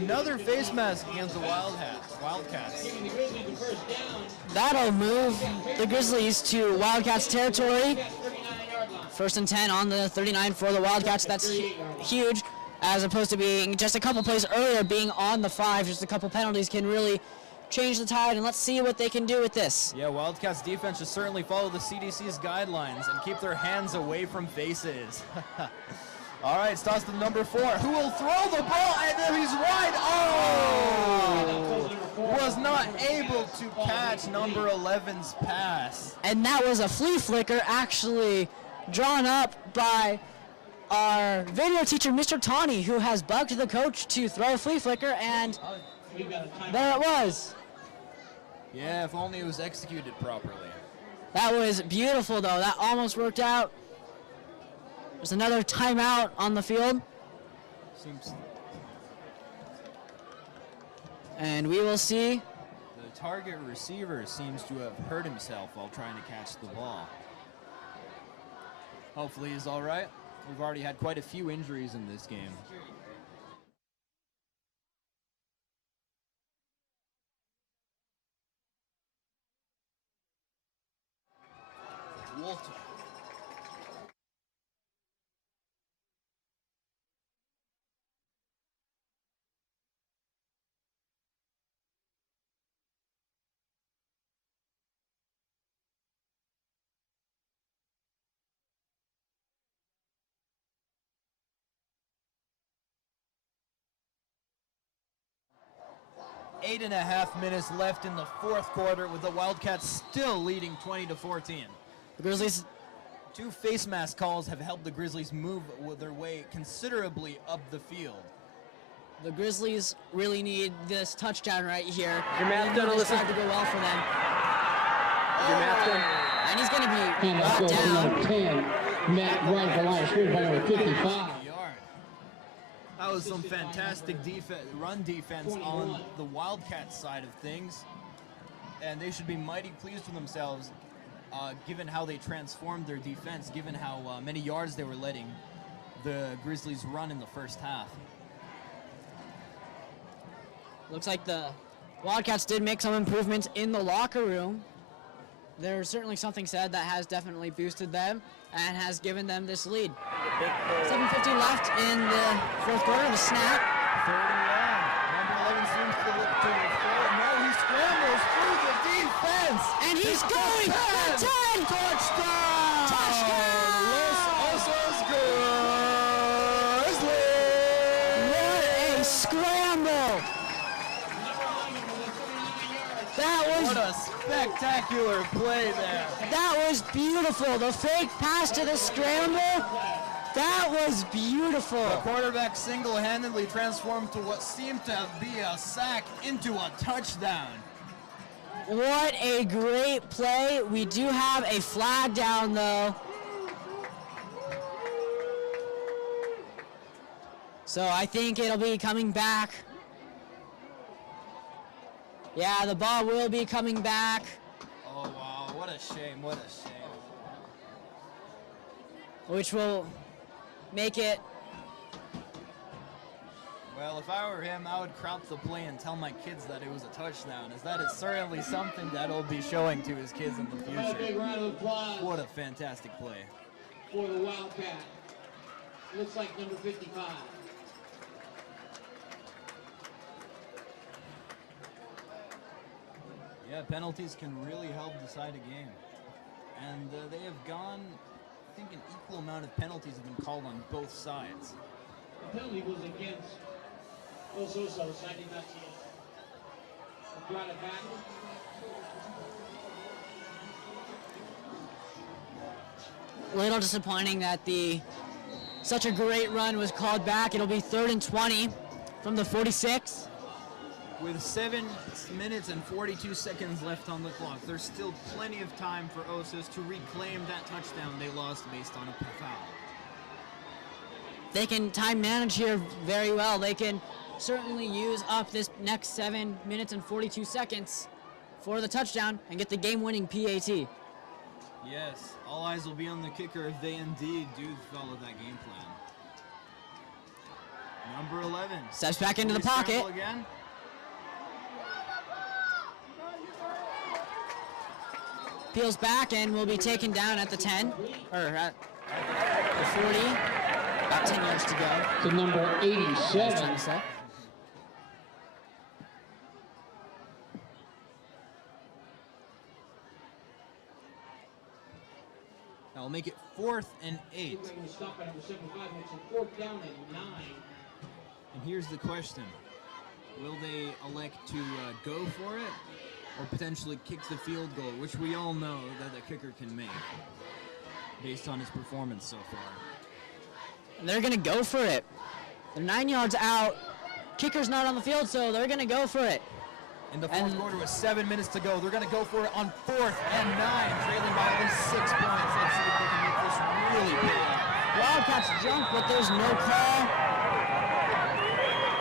Another face mask against the Wildcats. Giving the Grizzlies the first down. That'll move the Grizzlies to Wildcats territory. 39-yard line. 1st and 10 on the 39 for the Wildcats. That's huge, as opposed to being just a couple plays earlier being on the 5. Just a couple penalties can really change the tide, and let's see what they can do with this. Yeah, Wildcats defense should certainly follow the CDC's guidelines and keep their hands away from faces. All right, it's tossed to number 4, who will throw the ball, and there he's right. Oh! Was not able to catch number 11's pass. And that was a flea flicker actually drawn up by our video teacher, Mr. Tawny, who has bugged the coach to throw a flea flicker, and there it was. Yeah, if only it was executed properly. That was beautiful, though. That almost worked out. There's another timeout on the field. Seems And we will see. the target receiver seems to have hurt himself while trying to catch the ball. Hopefully he's all right. We've already had quite a few injuries in this game. Walter. Eight and a half minutes left in the fourth quarter with the Wildcats still leading 20-14. The Grizzlies. Two face mask calls have helped the Grizzlies move their way considerably up the field. The Grizzlies really need this touchdown right here. Your math done, This Alyssa? tried to go well for them. Your math done? And he's going to be And brought that's goes to down. number 10, Matt right at the line, screen by number 55. That was some fantastic run defense on the Wildcats side of things, and they should be mighty pleased with themselves given how they transformed their defense, given how many yards they were letting the Grizzlies run in the first half. Looks like the Wildcats did make some improvements in the locker room. There's certainly something said that has definitely boosted them and has given them this lead. 7:50 left in the fourth quarter. The snap. Third and long. Number 11 seems to look to the forward. No, he scrambles through the defense. And he's going for the 10. Touchdown! Touchdown! Los Osos Grizzlies! What a scramble! What a spectacular play there. That was beautiful. The fake pass to the scramble. That was beautiful. The quarterback single-handedly transformed to what seemed to be a sack into a touchdown. What a great play. We do have a flag down though. So I think it'll be coming back. Yeah, the ball will be coming back. Oh, wow. What a shame. What a shame. Which will make it. Well, if I were him, I would crop the play and tell my kids that it was a touchdown, as that is certainly something that he'll be showing to his kids in the A big future. round of applause What a fantastic play. for the Wildcat. Looks like number 55. Yeah, penalties can really help decide a game. And they have gone, I think an equal amount of penalties have been called on both sides. The penalty was against Los Osos. I did not see it. I brought it back. A little disappointing that such a great run was called back. It'll be 3rd and 20 from the 46. With 7 minutes and 42 seconds left on the clock, there's still plenty of time for Osos to reclaim that touchdown they lost based on a foul. They can time manage here very well. They can certainly use up this next 7 minutes and 42 seconds for the touchdown and get the game-winning PAT. Yes, all eyes will be on the kicker if they indeed do follow that game plan. Number 11. Steps back into the pocket. Again. Peels back and will be taken down at the 10, or at the 40. About 10 yards to go. To number 87. That will make it 4th and 8. Stop by number 75, makes it 4th down and 9. And here's the question. Will they elect to go for it or potentially kick the field goal, which we all know that the kicker can make based on his performance so far? They're going to go for it. They're 9 yards out. Kicker's not on the field, so they're going to go for it. In the fourth quarter with 7 minutes to go. They're going to go for it on 4th and 9, trailing by at least 6 points. Let's see if they can make this really big. Wildcats jump, but there's no call.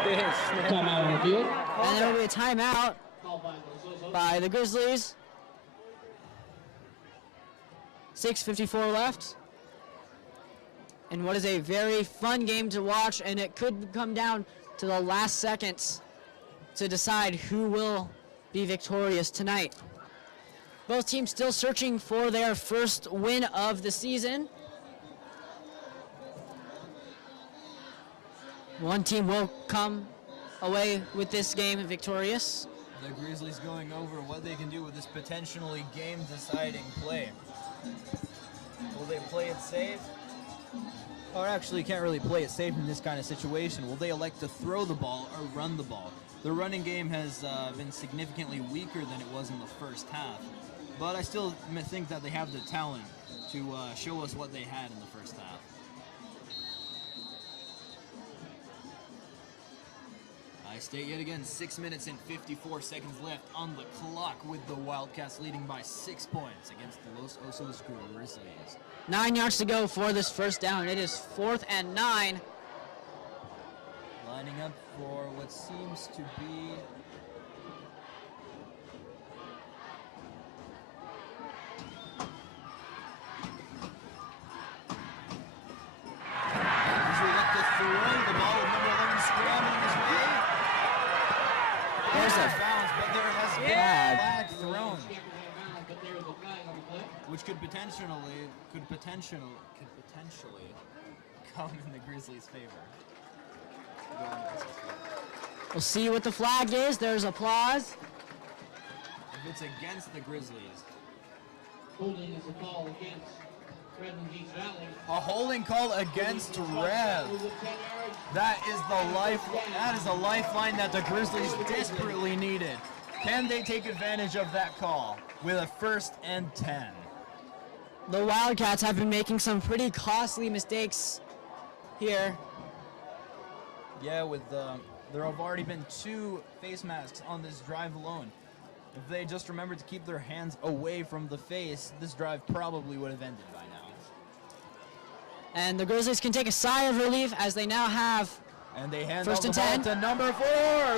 Timeout on the field. And there will be a timeout by the Grizzlies. 6:54 left. And what is a very fun game to watch, and it could come down to the last seconds to decide who will be victorious tonight. Both teams still searching for their first win of the season. One team will come away with this game victorious. The Grizzlies going over what they can do with this potentially game-deciding play. Will they play it safe? Or actually, can't really play it safe in this kind of situation. Will they elect to throw the ball or run the ball? The running game has been significantly weaker than it was in the first half. But I still think that they have the talent to show us what they had in the first half. I state yet again, 6 minutes and 54 seconds left on the clock with the Wildcats leading by 6 points against the Los Osos Grizzlies. 9 yards to go for this first down. It is 4th and 9. Lining up for what seems to be which could potentially come in the Grizzlies' favor. We'll see what the flag is. There's applause. If it's against the Grizzlies. Holding is a call against Redmond Beach Valley. A holding call against Rev. That is a lifeline that the Grizzlies desperately needed. Can they take advantage of that call with a 1st and 10? The Wildcats have been making some pretty costly mistakes here. Yeah, there have already been 2 face masks on this drive alone. If they just remembered to keep their hands away from the face, this drive probably would have ended by now. And the Grizzlies can take a sigh of relief as they now have and they hand first the and ball 10 to number 4,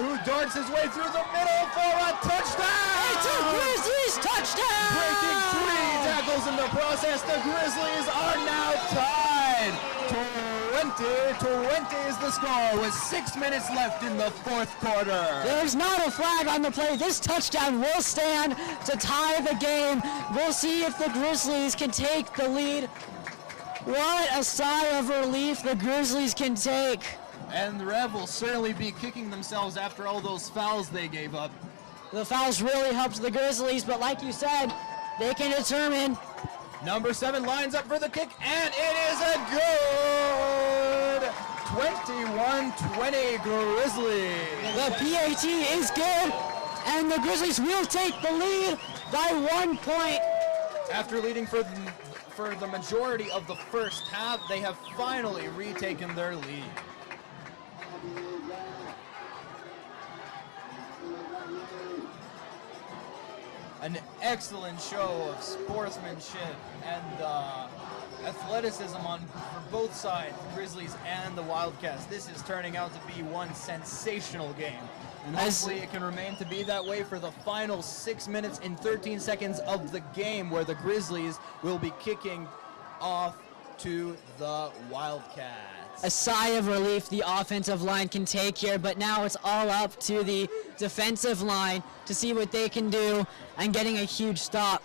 who darts his way through the middle for a touchdown! It's a Grizzlies touchdown! Breaking 3 tackles in the process, the Grizzlies are now tied. 20-20 is the score with 6 minutes left in the 4th quarter. There's not a flag on the play. This touchdown will stand to tie the game. We'll see if the Grizzlies can take the lead. What a sigh of relief the Grizzlies can take. And the Rev will certainly be kicking themselves after all those fouls they gave up. The fouls really helped the Grizzlies, but like you said, they can determine. Number 7 lines up for the kick, and it is a good 21-20 Grizzlies. The PAT is good, and the Grizzlies will take the lead by 1 point. After leading for the majority of the first half, they have finally retaken their lead. An excellent show of sportsmanship and athleticism for both sides, the Grizzlies and the Wildcats. This is turning out to be one sensational game. And hopefully it can remain to be that way for the final 6 minutes and 13 seconds of the game, where the Grizzlies will be kicking off to the Wildcats. A sigh of relief the offensive line can take here, but now it's all up to the defensive line to see what they can do and getting a huge stop.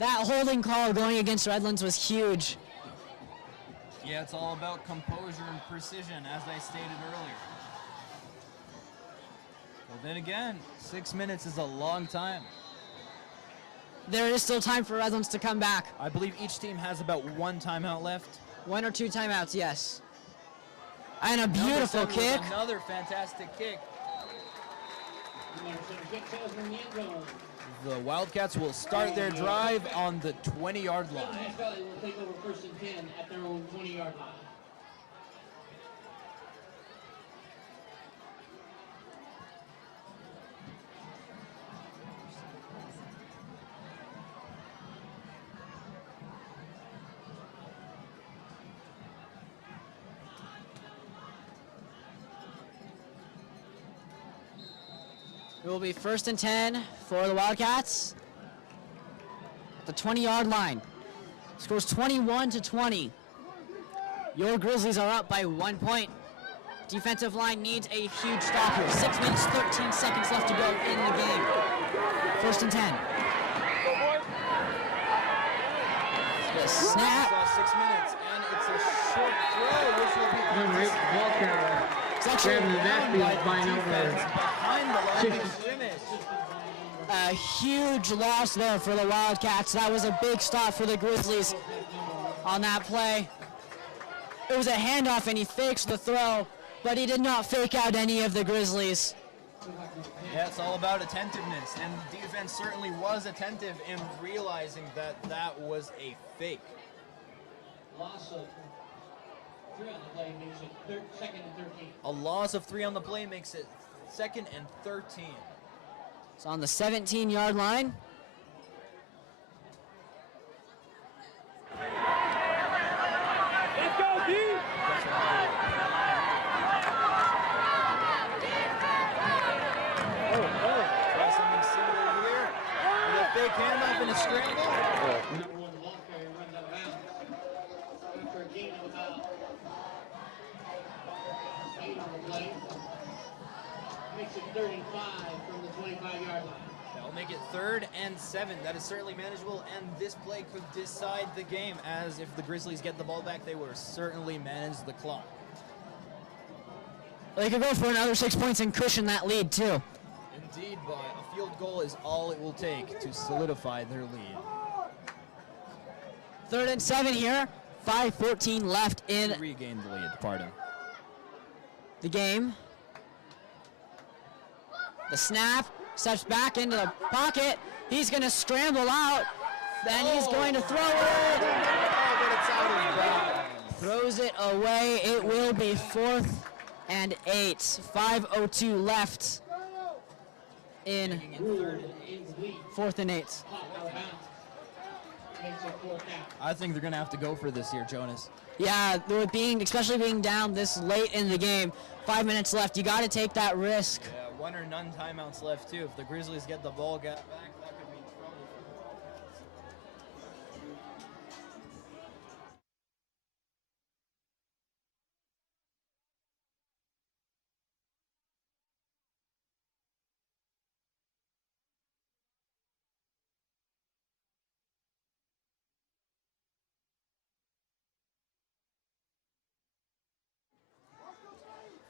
That holding call going against Redlands was huge. Yeah, it's all about composure and precision, as I stated earlier. But then again, 6 minutes is a long time. There is still time for Redlands to come back. I believe each team has about 1 timeout left. 1 or 2 timeouts, yes. And a beautiful kick. Another fantastic kick. The Wildcats will start their drive on the 20-yard line. Valley will take over 1st and 10 at their own 20-yard line. It will be 1st and 10 for the Wildcats. At the 20-yard line. Scores 21-20. Your Grizzlies are up by 1 point. Defensive line needs a huge stop here. 6 minutes, 13 seconds left to go in the game. 1st and 10. The snap. 6 minutes, and it's a short throw, which will be Number 8, ball carrier. It's actually Grabbing the backfield by number behind the line of scrimmage. a huge loss there for the Wildcats. That was a big stop for the Grizzlies on that play. It was a handoff, and he faked the throw, but he did not fake out any of the Grizzlies. Yeah, it's all about attentiveness, and the defense certainly was attentive in realizing that that was a fake. Loss of 3 on the play makes it 2nd and 13. A loss of 3 on the play makes it 2nd and 13. It's on the 17-yard line. Let's go, D! Try something similar here. With a fake handoff and a scramble. Number 1 ball carrier runs out of bounds after a gain of about 8 on the play. Makes it 35 from the 25-yard line. That'll make it 3rd and 7. That is certainly manageable, and this play could decide the game, as if the Grizzlies get the ball back, they will certainly manage the clock. They could go for another 6 points and cushion that lead, too. Indeed, but a field goal is all it will take to solidify their lead. 3rd and 7 here. 5:14 left in Regain the lead, pardon. the game. The snap, steps back into the pocket. He's going to scramble out. Then he's going to throw it. Throws it away. It will be 4th and 8. 5:02 left in 4th and 8. Clock out of bounds. Makes it 4th down. I think they're going to have to go for this here, Jonas. Yeah, especially being down this late in the game, 5 minutes left, you got to take that risk. Yeah, 1 or none timeouts left, too. If the Grizzlies get the ball back, that could be trouble for the Wildcats.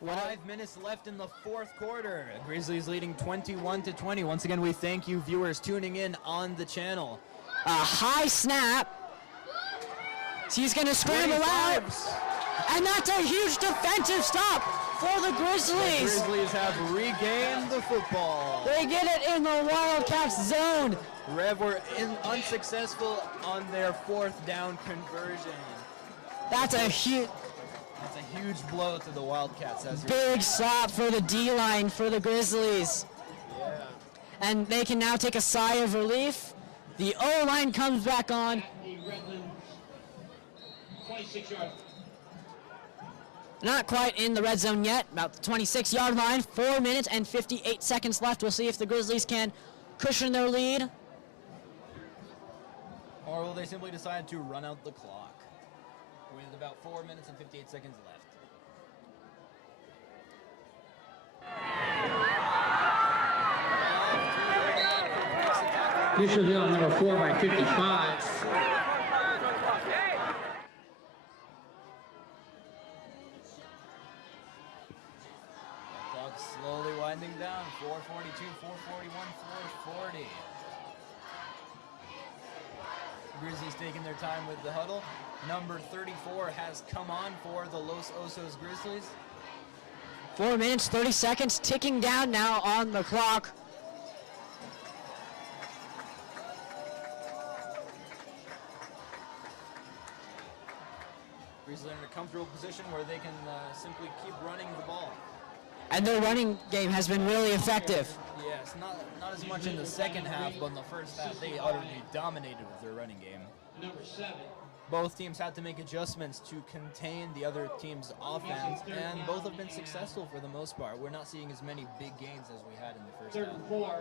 What 5 minutes left in the 4th quarter. Grizzlies leading 21-20. Once again, we thank you viewers tuning in on the channel. A high snap. He's going to scramble out. And that's a huge defensive stop for the The Grizzlies. Grizzlies have regained the football. They get it in the Wildcats zone. Rev were unsuccessful on their 4th down conversion. That's a huge blow to the Wildcats. As big stop for the D-line for the Grizzlies. yeah. And they can now take a sigh of relief. The O-line comes back on. The Redlands 26-yard. Not quite in the red zone yet, about the 26-yard line. 4 minutes and 58 seconds left. We'll see if the Grizzlies can cushion their lead. Or will they simply decide to run out the clock with about 4 minutes and 58 seconds left? Initial deal on number 4 by 55. Clock slowly winding down. 4:42, 4:41, 4:40. Grizzlies taking their time with the huddle. Number 34 has come on for the Los Osos Grizzlies. 4 minutes, 30 seconds, ticking down now on the clock. Grizzlies are in a comfortable position where they can simply keep running the ball. And their running game has been really effective. Yes, not as much in the second half, but in the first half they utterly dominated with their running game. Number 7. Both teams had to make adjustments to contain the other team's offense, and both have been successful for the most part. We're not seeing as many big gains as we had in the first Third half. and 4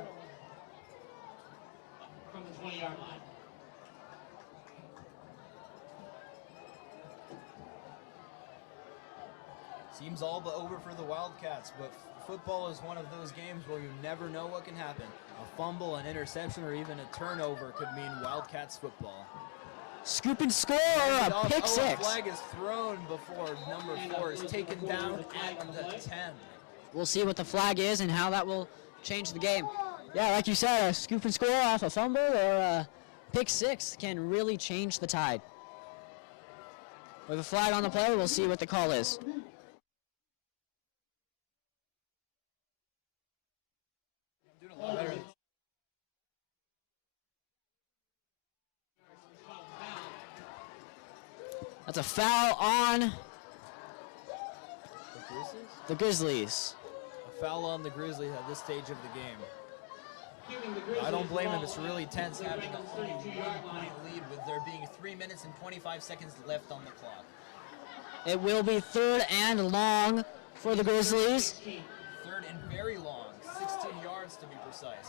from the 20-yard line. Seems all but over for the Wildcats, but football is one of those games where you never know what can happen. A fumble, an interception, or even a turnover could mean Wildcats football. Scoop and score or a pick A six. flag is thrown before number 4 is taken down at the 10. We'll see what the flag is and how that will change the game. Yeah, like you said, a scoop and score off a fumble or a pick six can really change the tide. With a flag on the play, we'll see what the call is. Doing a lot better. That's a foul on The Grizzlies? the Grizzlies. A foul on the Grizzlies at this stage of the game. I don't blame him. It's really tense having a 1-point lead with there being 3 minutes and 25 seconds left on the clock. It will be 3rd and long for the Grizzlies. 3rd and very long, 16 yards to be precise.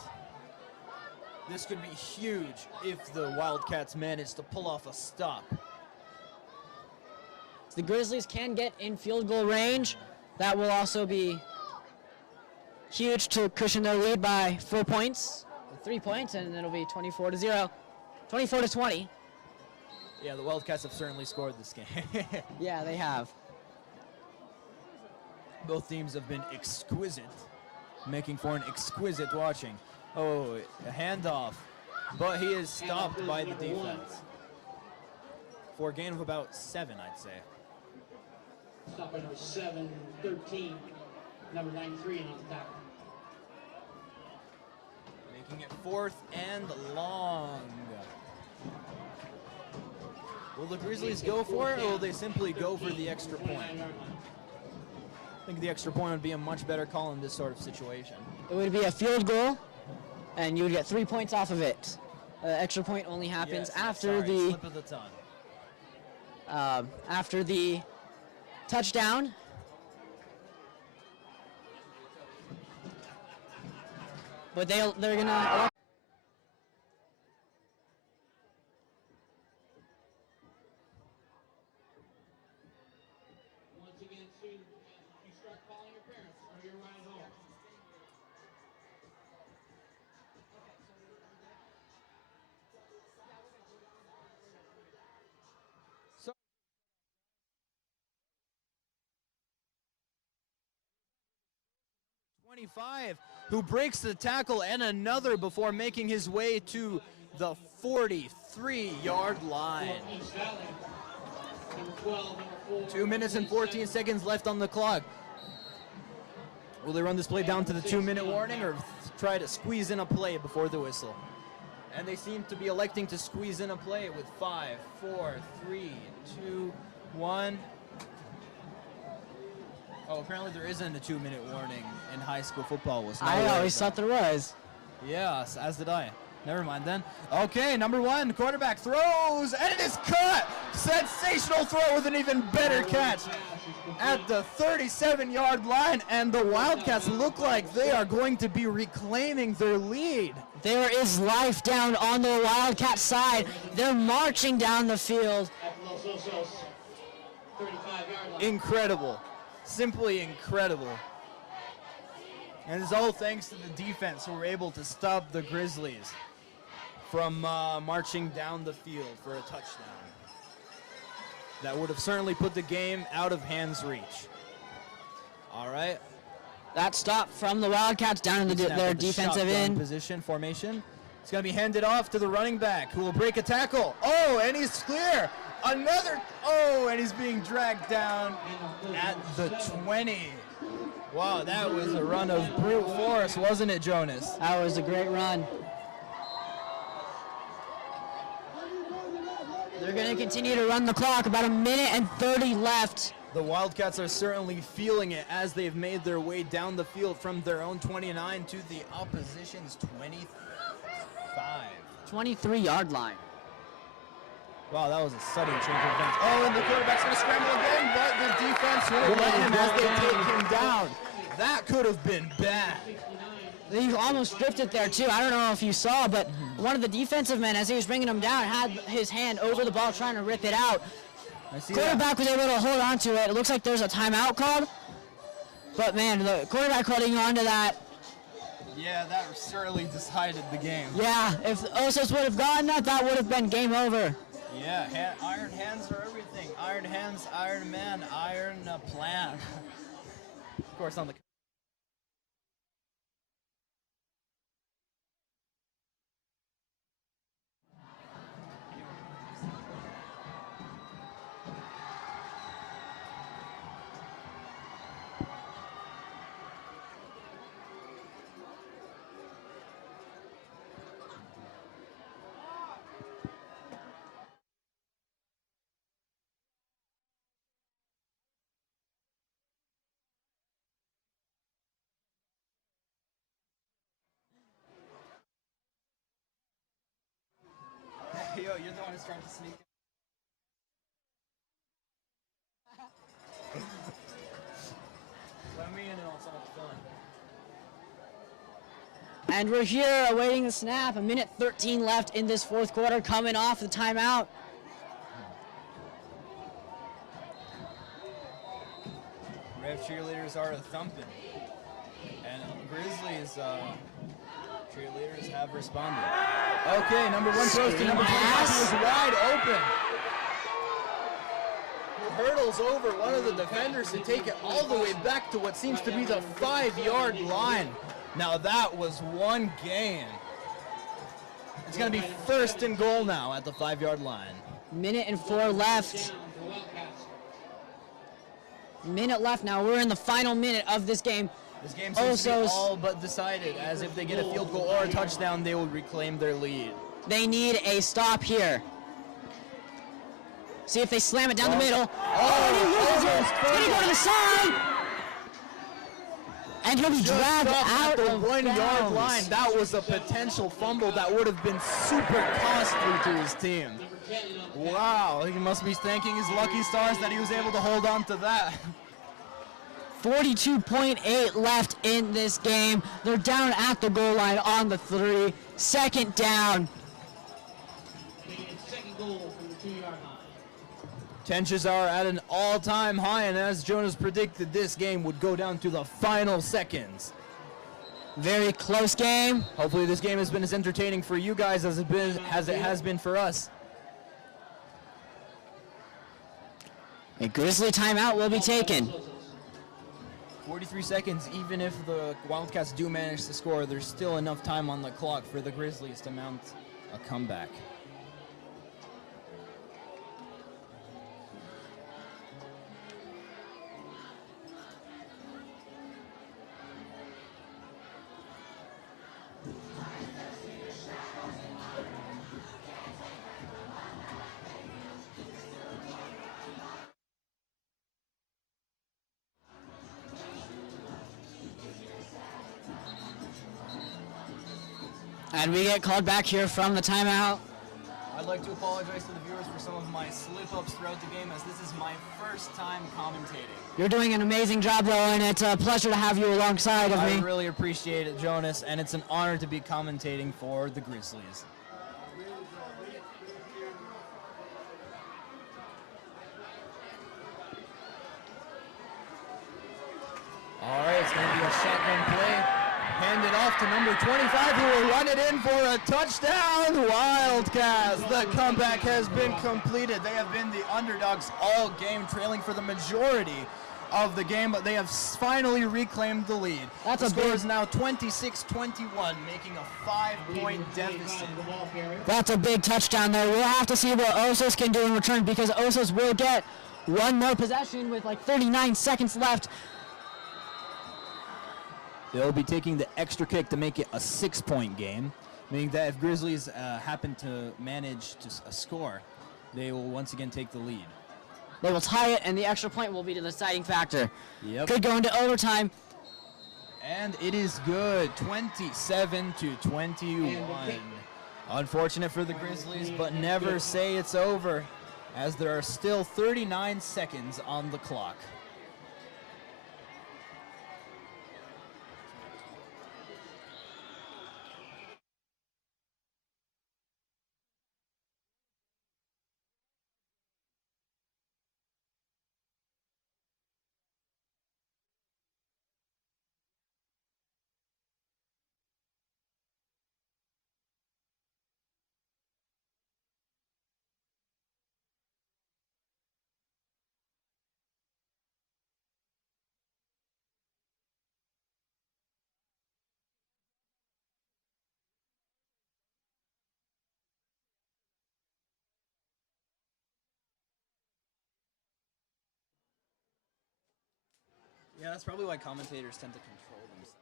This could be huge if the Wildcats manage to pull off a stop. The Grizzlies can get in field goal range. That will also be huge to cushion their lead by 4 points, 3 points, and it'll be 24-0, 24-20. Yeah, the Wildcats have certainly scored this game. Yeah, they have. Both teams have been exquisite, making for an exquisite watching. Oh, a handoff, but he is stopped by the defense. For a gain of about 7, I'd say. Stop by number 7-13, number 93 and on the tackle. Making it 4th and long. Will the Grizzlies go for it, or will they simply go for the extra point? I think the extra point would be a much better call in this sort of situation. It would be a field goal, and you would get 3 points off of it. Extra point only happens after slip of the tongue. After the touchdown. But they're gonna. Once again, students, you start calling your parents or your ride home. So 25, who breaks the tackle, and another before making his way to the 43-yard line. 2 minutes and 14 seconds left on the clock. Will they run this play down to the 2-minute warning or try to squeeze in a play before the whistle? And they seem to be electing to squeeze in a play with 5, 4, 3, 2, 1. Oh, apparently there isn't a 2-minute warning in high school football. I always thought there was. Yes, as did I. Never mind then. Okay, number 1, quarterback throws, and it is cut! Sensational throw with an even better catch at the 37-yard line, and the Wildcats look like they are going to be reclaiming their lead. There is life down on the Wildcat side. They're marching down the field. At Los Osos, 35-yard line. Incredible. Simply incredible. And it's all thanks to the defense who were able to stop the Grizzlies from marching down the field for a touchdown. That would have certainly put the game out of hands' reach. All right. That stop from the Wildcats down in their defensive shotgun end. position formation. It's going to be handed off to the running back, who will break a tackle. Oh, and he's clear. Another. Oh, and he's being dragged down at the 20. Wow, that was a run of brute force, wasn't it, Jonas? That was a great run. They're going to continue to run the clock. About 1 minute and 30 left. The Wildcats are certainly feeling it as they've made their way down the field from their own 29 to the opposition's 25. 23-yard line. Wow, that was a sudden change of events. Oh, and the quarterback's going to scramble again, but the defense won't let him as they take him down. That could have been bad. He almost drifted there too. I don't know if you saw, but one of the defensive men, as he was bringing him down, had his hand over the ball trying to rip it out. Quarterback was able to hold on to it. It looks like there's a timeout called. But man, the quarterback holding on to that. Yeah, that certainly decided the game. Yeah, if Osos would have gotten that, that would have been game over. Yeah, iron hands are everything. Iron hands, iron man, iron plan. Of course, on the... Yo, you're the one who's trying to sneak. Let me in on some of the fun. And we're here awaiting the snap. 1:13 left in this fourth quarter, coming off the timeout. Rev cheerleaders are thumping. And Grizzlies cheerleaders have responded. Okay, number 1 throws to number 25, who is wide open. Hurdles over one of the defenders to take it all the way back to what seems to be the 5-yard line. Now that was one gain. It's going to be 1st and goal now at the 5-yard line. 1:04 left. Minute left now. We're in the final minute of this game. This game seems to be all but decided, as if they get a field goal or a touchdown, they will reclaim their lead. They need a stop here. See if they slam it down the middle. It's going to go to the side. And he'll be dragged out the of 1-yard line. That was a potential fumble that would have been super costly to his team. Wow, he must be thanking his lucky stars that he was able to hold on to that. 42.8 left in this game. They're down at the goal line on the 3. 2nd down. Second goal from the 2-yard line. Tensions are at an all-time high, and as Jonas predicted, this game would go down to the final seconds. Very close game. Hopefully this game has been as entertaining for you guys as it has been for us. A Grizzly timeout will be taken. 43 seconds, even if the Wildcats do manage to score, there's still enough time on the clock for the Grizzlies to mount a comeback. And we get called back here from the timeout. I'd like to apologize to the viewers for some of my slip-ups throughout the game, as this is my first time commentating. You're doing an amazing job, though, and it's a pleasure to have you alongside of me. I really appreciate it, Jonas, and it's an honor to be commentating for the Grizzlies. All right, it's going to be a shotgun play. Handed off to number 25, who will run it in for a touchdown. Wildcats, the comeback has been completed. They have been the underdogs all game, trailing for the majority of the game, but they have finally reclaimed the lead. The score is now 26-21, making a 5-point deficit. That's a big touchdown there. We'll have to see what Osos can do in return, because Osos will get one more possession with like 39 seconds left. They'll be taking the extra kick to make it a 6-point game, meaning that if Grizzlies happen to manage to score, they will once again take the lead. They will tie it, and the extra point will be the deciding factor. Yep. Could go into overtime. And it is good, 27-21. Unfortunate for the Grizzlies, but never say it's over, as there are still 39 seconds on the clock. Yeah, that's probably why commentators tend to control themselves.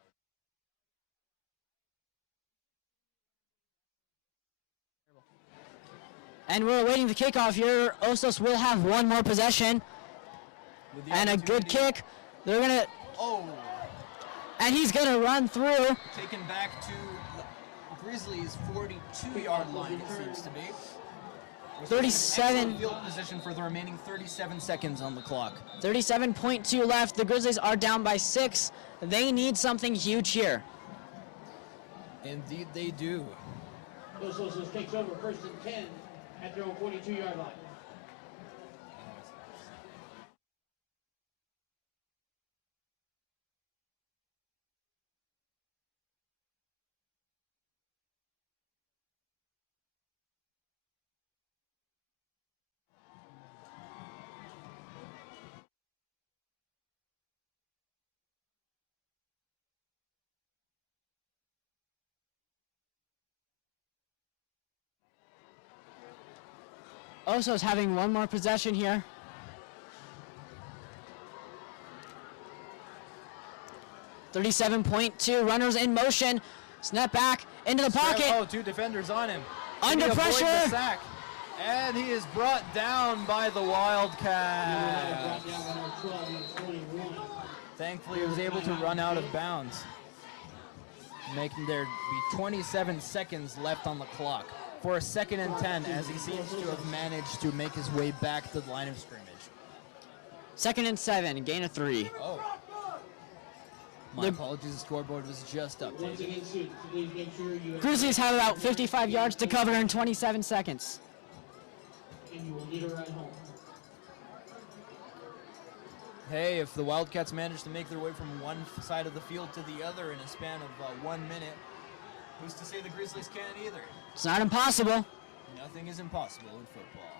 And we're awaiting the kickoff here. Osos will have one more possession. And a good kick. They're going to... Oh! And he's going to run through. Taken back to the Grizzlies' 42-yard line, it seems to be. 37. Field position for the remaining 37 seconds on the clock. 37.2 left. The Grizzlies are down by 6. They need something huge here. Indeed they do. Los Osos takes over 1st and 10 at their own 42-yard line. Osos having one more possession here. .2 runners in motion. Snap back into the pocket. Oh, 2 defenders on him. Under pressure. The sack. And he is brought down by the Wildcats. Thankfully, he was able to run out of bounds, making there be 27 seconds left on the clock for a 2nd and 10, as he seems to have managed to make his way back to the line of scrimmage. 2nd and 7, gain of 3. Oh. My apologies, the scoreboard was just updated. Grizzlies have about 55 yards to cover in 27 seconds. And you will lead a ride home. Hey, if the Wildcats manage to make their way from one side of the field to the other in a span of 1 minute, who's to say the Grizzlies can't either? It's not impossible. Nothing is impossible in football.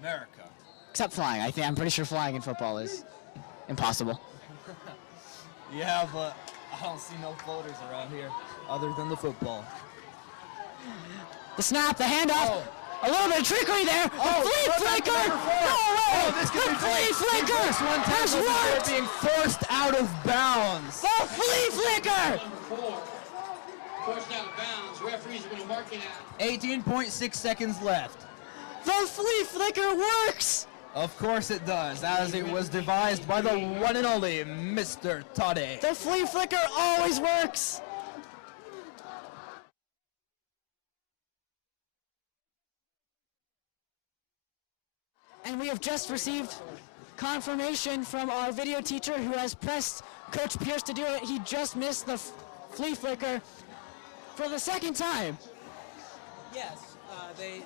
America. Except flying. I'm pretty sure flying in football is impossible. Yeah, but I don't see no floaters around here other than the football. The snap, the handoff. Oh. A little bit of trickery there. Oh, flea flicker. No way. Oh, this could be flea flicker has worked. Being forced out of bounds. The flea flicker. Number 4. Forced out of bounds. Referees are going to mark it out. 18.6 seconds left. The flea flicker works. Of course it does, as it was devised by the one and only Mr. Toddy. The flea flicker always works. And we have just received confirmation from our video teacher who has pressed Coach Pierce to do it. He just missed the flea flicker for the 2nd time. Yes,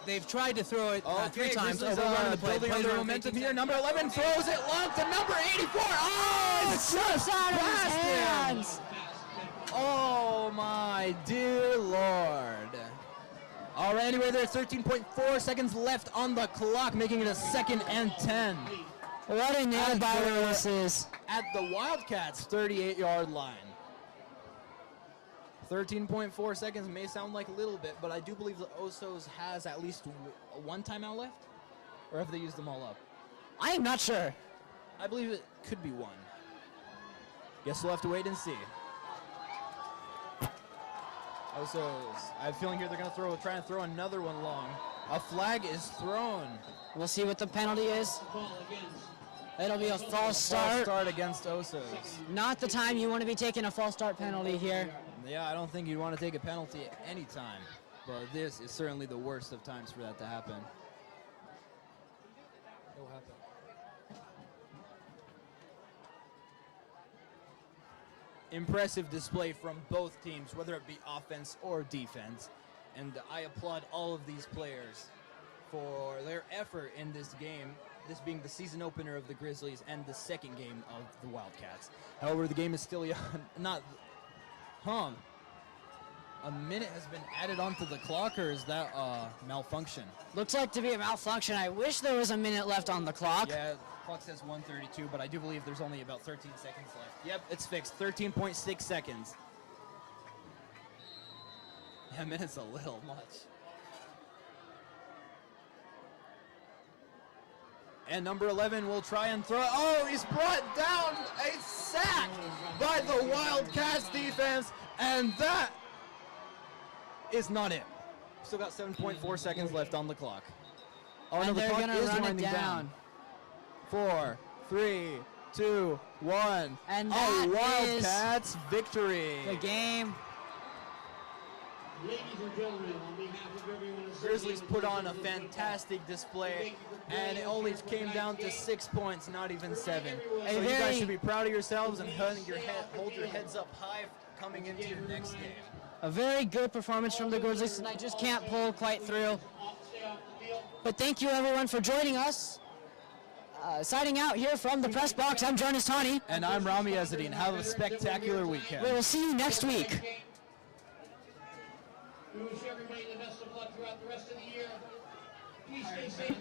they've tried to throw it 3 times. Grizzlies Overrunning the play. building on their momentum here. Number 11 throws it long to number 84. Oh, It's just out of his hands. Oh my dear Lord. All right, anyway, there's 13.4 seconds left on the clock, making it a 2nd and 10. What a nail biter this is. At the Wildcats' 38-yard line. 13.4 seconds may sound like a little bit, but I do believe the Osos has at least 1 timeout left? Or have they used them all up? I am not sure. I believe it could be 1. Guess we'll have to wait and see. Osos, I have a feeling here they're going to try and throw another one long. A flag is thrown. We'll see what the penalty is. It'll be a false start. False start against Osos. Not the time you want to be taking a false start penalty here. Yeah, I don't think you'd want to take a penalty at any time. but this is certainly the worst of times for that to happen. It'll happen. Impressive display from both teams, whether it be offense or defense. And I applaud all of these players for their effort in this game, this being the season opener of the Grizzlies and the second game of the Wildcats. However, the game is still not... A minute has been added onto the clock, or is that malfunction? Looks like to be a malfunction. I wish there was a minute left on the clock. Yeah, the clock says 1:32, but I do believe there's only about 13 seconds left. Yep, it's fixed. 13.6 seconds. Yeah, a minute's a little much. And number 11 will try and throw it. Oh, he's brought down, a sack by the Wildcats defense, and that is not it. Still got 7.4 seconds left on the clock. Oh, and no, the they're clock gonna is run it winding down. 4, 3, 2, 1. And that Wildcats victory. The game. Ladies and gentlemen, on behalf of everyone Grizzlies put on a fantastic display, and it only came down to 6 points, not even 7. So you guys should be proud of yourselves and hold your heads up high coming into your next game. A very good performance from the Grizzlies tonight. Just can't pull quite through. But thank you everyone for joining us. Signing out here from the press box, I'm Jonas Tani. And I'm Rami Ezzedine. Have a spectacular weekend. We will see you next week. We wish everybody the best of luck throughout the rest of the year. Please stay safe.